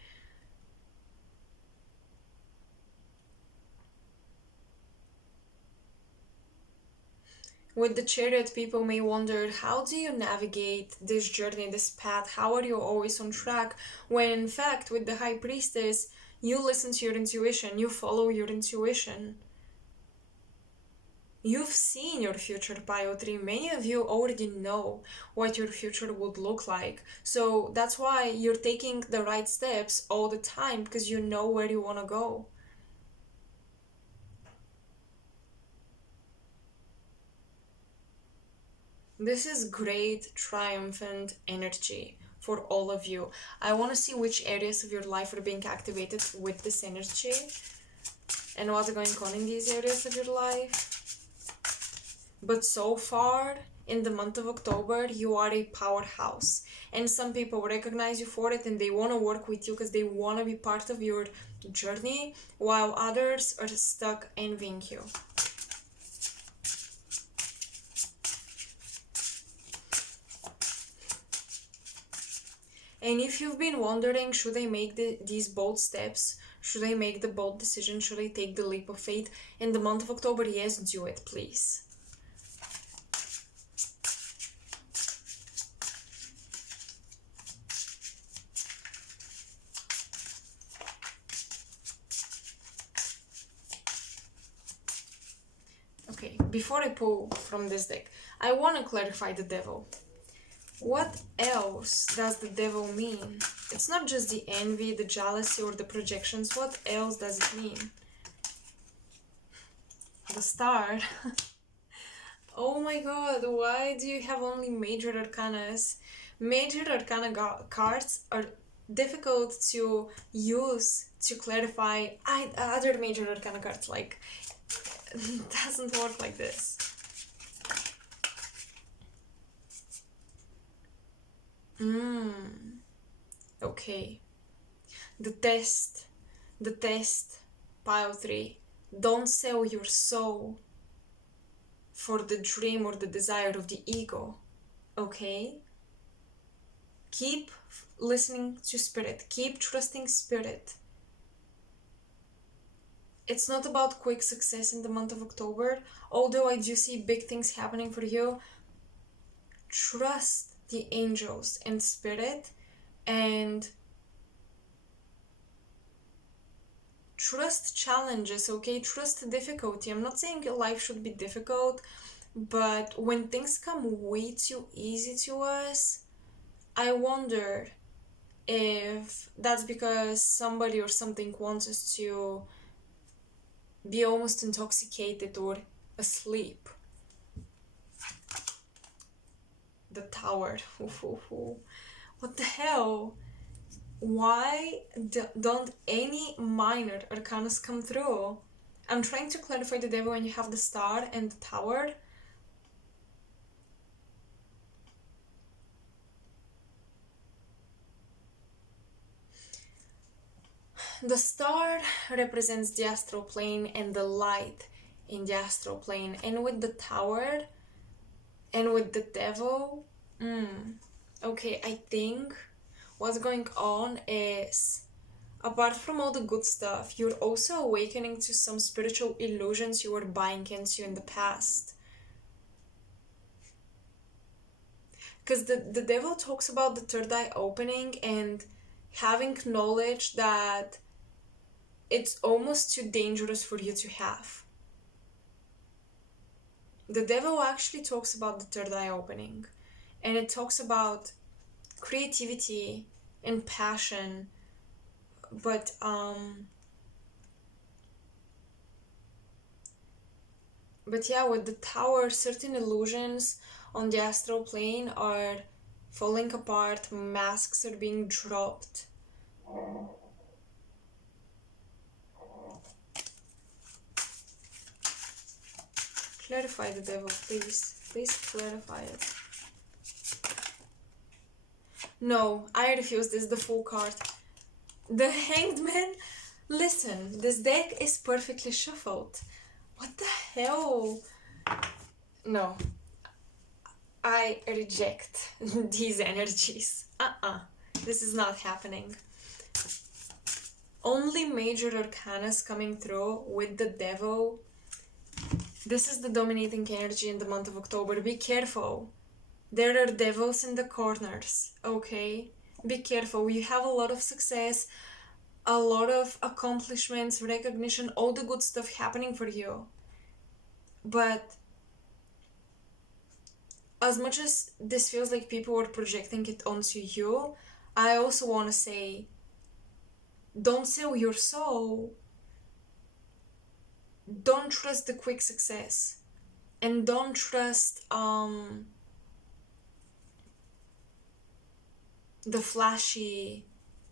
With the Chariot, people may wonder, how do you navigate this journey, this path? How are you always on track? When in fact, with the High Priestess, You listen to your intuition, you follow your intuition. You've seen your future, Pile 3. Many of you already know what your future would look like. So that's why you're taking the right steps all the time, because you know where you want to go. This is great, triumphant energy for all of you. I want to see which areas of your life are being activated with this energy and what's going on in these areas of your life. But so far, in the month of October, you are a powerhouse. And some people recognize you for it and they want to work with you because they want to be part of your journey, while others are stuck envying you. And if you've been wondering, should I make these bold steps? Should I make the bold decision? Should I take the leap of faith? In the month of October, yes, do it, please. Okay, before I pull from this deck, I want to clarify the devil. What else does the devil mean? It's not just the envy, the jealousy, or the projections. What else does it mean? The star. Oh my god, why do you have only major arcanas? Major arcana cards are difficult to use to clarify other major arcana cards. Like, it doesn't work like this. Okay. The test, pile 3. Don't sell your soul for the dream or the desire of the ego, okay? Keep listening to spirit, keep trusting spirit. It's not about quick success in the month of October, although I do see big things happening for you. Trust the angels and spirit, and trust challenges, okay? Trust difficulty. I'm not saying your life should be difficult, but when things come way too easy to us, I wonder if that's because somebody or something wants us to be almost intoxicated or asleep. The Tower. What the hell? Why don't any minor arcanas come through? I'm trying to clarify the devil when you have the Star and the Tower. The Star represents the astral plane and the light in the astral plane, and with the Tower and with the devil, okay, I think what's going on is, apart from all the good stuff, you're also awakening to some spiritual illusions you were buying into in the past. Because the devil talks about the third eye opening and having knowledge that it's almost too dangerous for you to have. The devil actually talks about the third eye opening, and it talks about creativity and passion, but yeah, with the Tower, certain illusions on the astral plane are falling apart, masks are being dropped. Clarify the devil, please. Please clarify it. No, I refuse. This is the full card. The Hanged Man. Listen, this deck is perfectly shuffled. What the hell? No. I reject these energies. This is not happening. Only major arcanas coming through with the devil. This is the dominating energy in the month of October. Be careful. There are devils in the corners, okay? Be careful. You have a lot of success. a lot of accomplishments, recognition, all the good stuff happening for you. But as much as this feels like people are projecting it onto you, I also want to say, don't sell your soul. Don't trust the quick success. And don't trust the flashy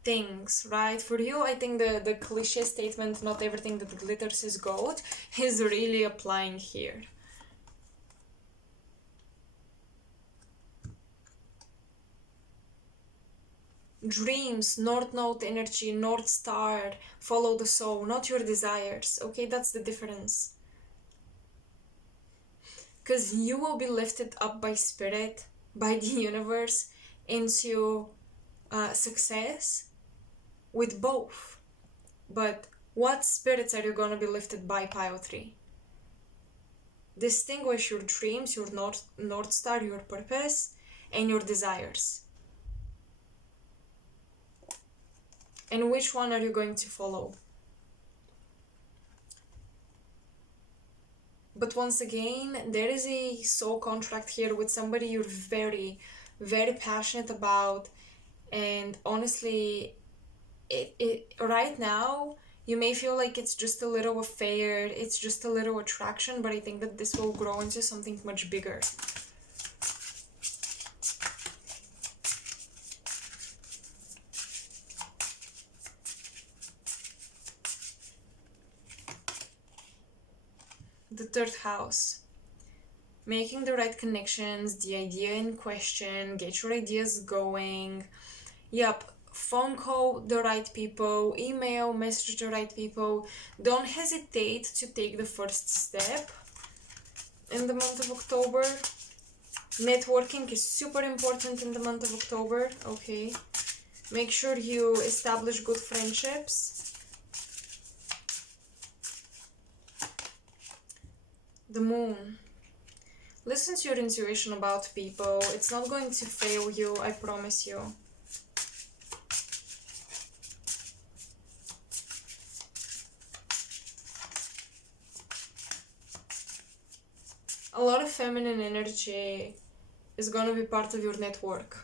things, right? For you, I think the cliche statement, not everything that glitters is gold, is really applying here. Dreams, North Node energy, North Star, follow the soul, not your desires, okay? That's the difference. Because you will be lifted up by spirit, by the universe, into success with both. But what spirits are you going to be lifted by, pile 3? Distinguish your dreams, your North Star, your purpose, and your desires. And which one are you going to follow? But once again, there is a soul contract here with somebody you're very, very passionate about. And honestly, it right now, you may feel like it's just a little affair, it's just a little attraction, but I think that this will grow into something much bigger. The 3rd house. Making the right connections, the idea in question, get your ideas going. Yep, phone call the right people, email, message the right people. Don't hesitate to take the first step in the month of October. Networking is super important in the month of October, okay? Make sure you establish good friendships. The moon. Listen to your intuition about people. It's not going to fail you, I promise you. A lot of feminine energy is going to be part of your network.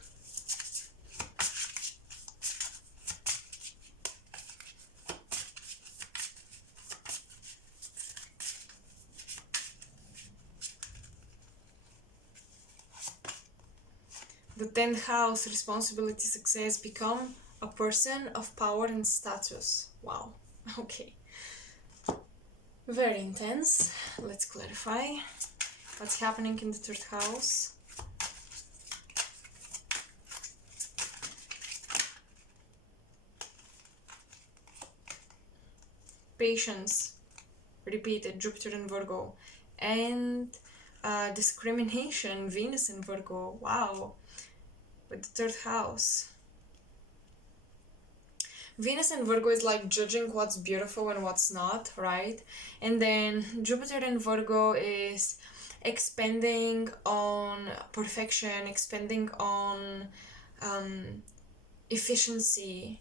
The 10th house, responsibility, success, become a person of power and status. Wow, okay. Very intense. Let's clarify what's happening in the 3rd house. Patience, repeated, Jupiter in Virgo. And discrimination, Venus in Virgo. Wow. With the 3rd house. Venus in Virgo is like judging what's beautiful and what's not, right? And then Jupiter in Virgo is expanding on perfection, expanding on efficiency,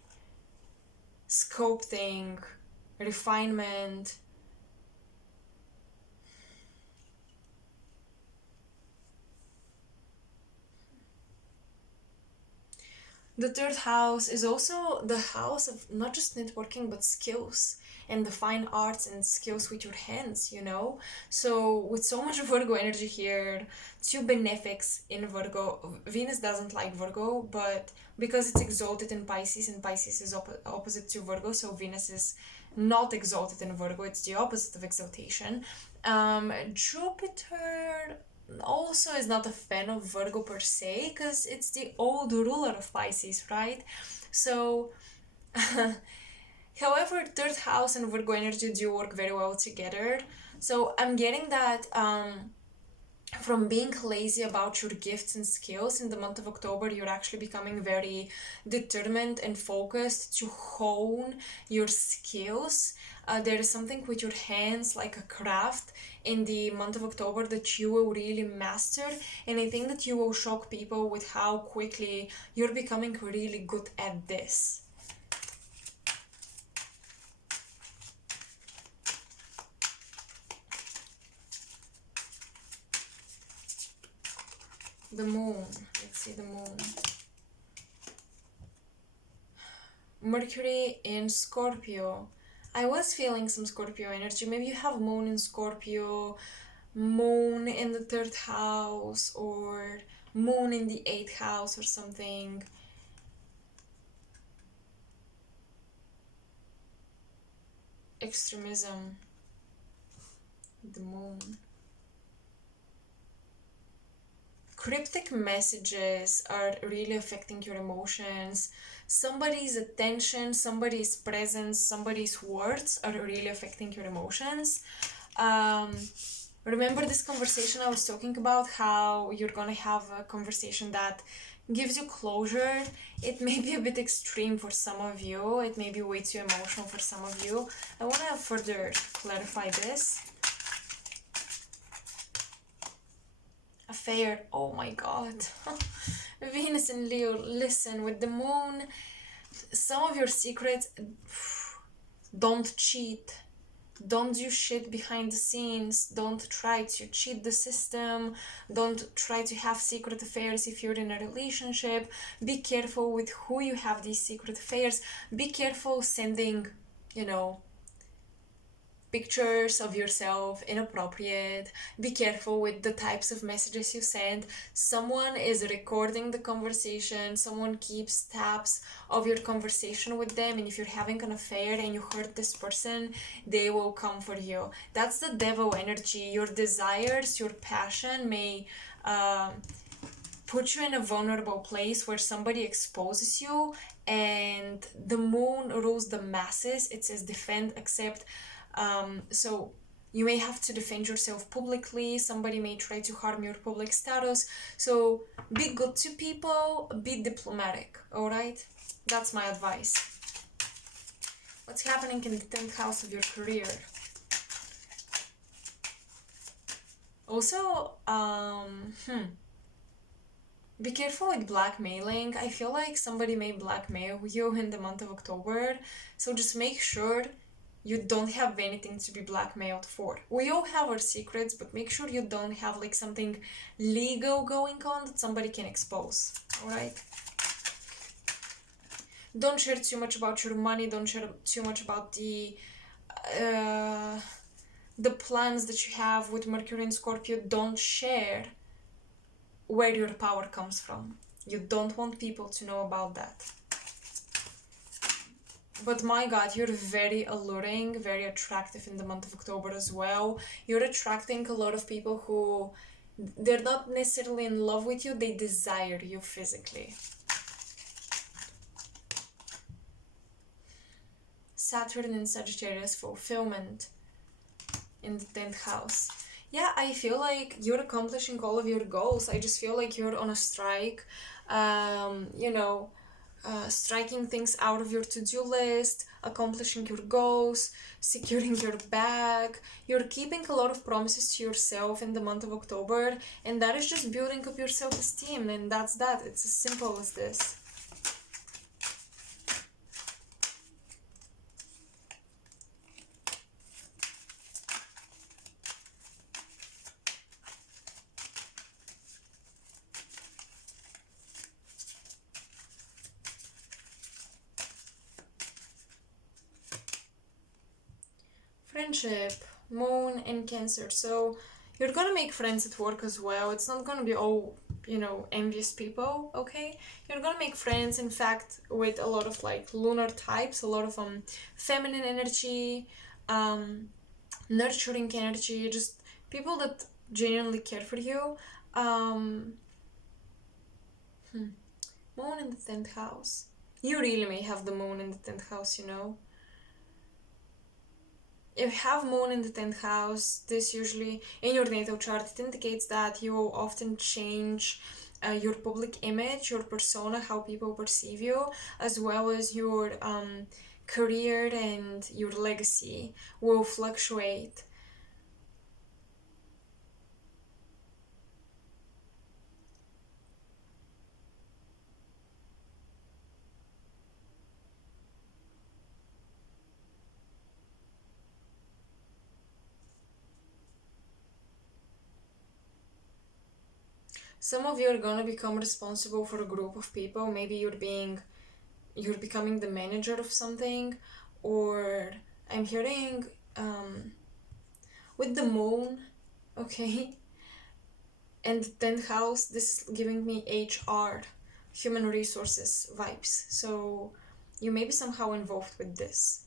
sculpting, refinement. The 3rd house is also the house of not just networking, but skills and the fine arts and skills with your hands, you know? So with so much Virgo energy here, 2 benefics in Virgo. Venus doesn't like Virgo, but because it's exalted in Pisces, and Pisces is opposite to Virgo, so Venus is not exalted in Virgo, it's the opposite of exaltation. Jupiter also is not a fan of Virgo per se, because it's the old ruler of Pisces, right? So, however, 3rd house and Virgo energy do work very well together. So I'm getting that from being lazy about your gifts and skills in the month of October, you're actually becoming very determined and focused to hone your skills. There is something with your hands, like a craft, in the month of October that you will really master. And I think that you will shock people with how quickly you're becoming really good at this. The moon. Let's see the moon. Mercury in Scorpio. I was feeling some Scorpio energy. Maybe you have moon in Scorpio, moon in the third house, or moon in the eighth house or something. Extremism. The moon. Cryptic messages are really affecting your emotions. Somebody's attention, somebody's presence, somebody's words are really affecting your emotions. Remember this conversation I was talking about, how you're gonna have a conversation that gives you closure? It may be a bit extreme for some of you, it may be way too emotional for some of you. I want to further clarify this. Affair, oh my god. Venus and Leo, listen, with the moon, some of your secrets, don't cheat, don't do shit behind the scenes, don't try to cheat the system, don't try to have secret affairs if you're in a relationship. Be careful with who you have these secret affairs. Be careful sending, pictures of yourself inappropriate. Be careful with the types of messages you send. Someone is recording the conversation, someone keeps tabs of your conversation with them, and if you're having an affair and you hurt this person, they will come for you. That's the devil energy. Your desires, your passion may put you in a vulnerable place where somebody exposes you, and the moon rules the masses. It says defend, accept. So you may have to defend yourself publicly. Somebody may try to harm your public status. So be good to people, be diplomatic, all right? That's my advice. What's happening in the 10th house of your career? Also, be careful with blackmailing. I feel like somebody may blackmail you in the month of October. So just make sure you don't have anything to be blackmailed for. We all have our secrets, but make sure you don't have like something legal going on that somebody can expose, all right? Don't share too much about your money. Don't share too much about the plans that you have with Mercury and Scorpio. Don't share where your power comes from. You don't want people to know about that. But my god, you're very alluring, very attractive in the month of October as well. You're attracting a lot of people who, they're not necessarily in love with you, they desire you physically. Saturn in Sagittarius, fulfillment in the 10th house. Yeah, I feel like you're accomplishing all of your goals. I just feel like you're on a strike, striking things out of your to-do list, accomplishing your goals, securing your bag. You're keeping a lot of promises to yourself in the month of October, and that is just building up your self-esteem, and that's that. It's as simple as this. Friendship, moon and Cancer. So you're gonna make friends at work as well. It's not gonna be all, envious people, okay? You're gonna make friends, in fact, with a lot of like lunar types, a lot of feminine energy, nurturing energy, just people that genuinely care for you. Moon in the 10th house. You really may have the moon in the 10th house, If you have moon in the 10th house, this usually, in your natal chart, it indicates that you will often change your public image, your persona, how people perceive you, as well as your career and your legacy will fluctuate. Some of you are gonna become responsible for a group of people. Maybe you're becoming the manager of something, or I'm hearing with the moon, okay, and 10th house, this is giving me HR, human resources vibes. So you may be somehow involved with this.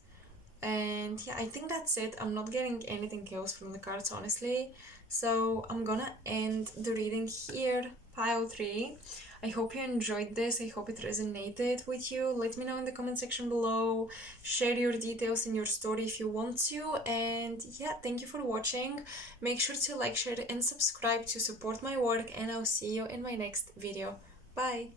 And yeah, I think that's it. I'm not getting anything else from the cards, honestly. So I'm gonna end the reading here, pile 3. I hope you enjoyed this. I hope it resonated with you. Let me know in the comment section below. Share your details in your story if you want to. And yeah, thank you for watching. Make sure to like, share, and subscribe to support my work. And I'll see you in my next video. Bye!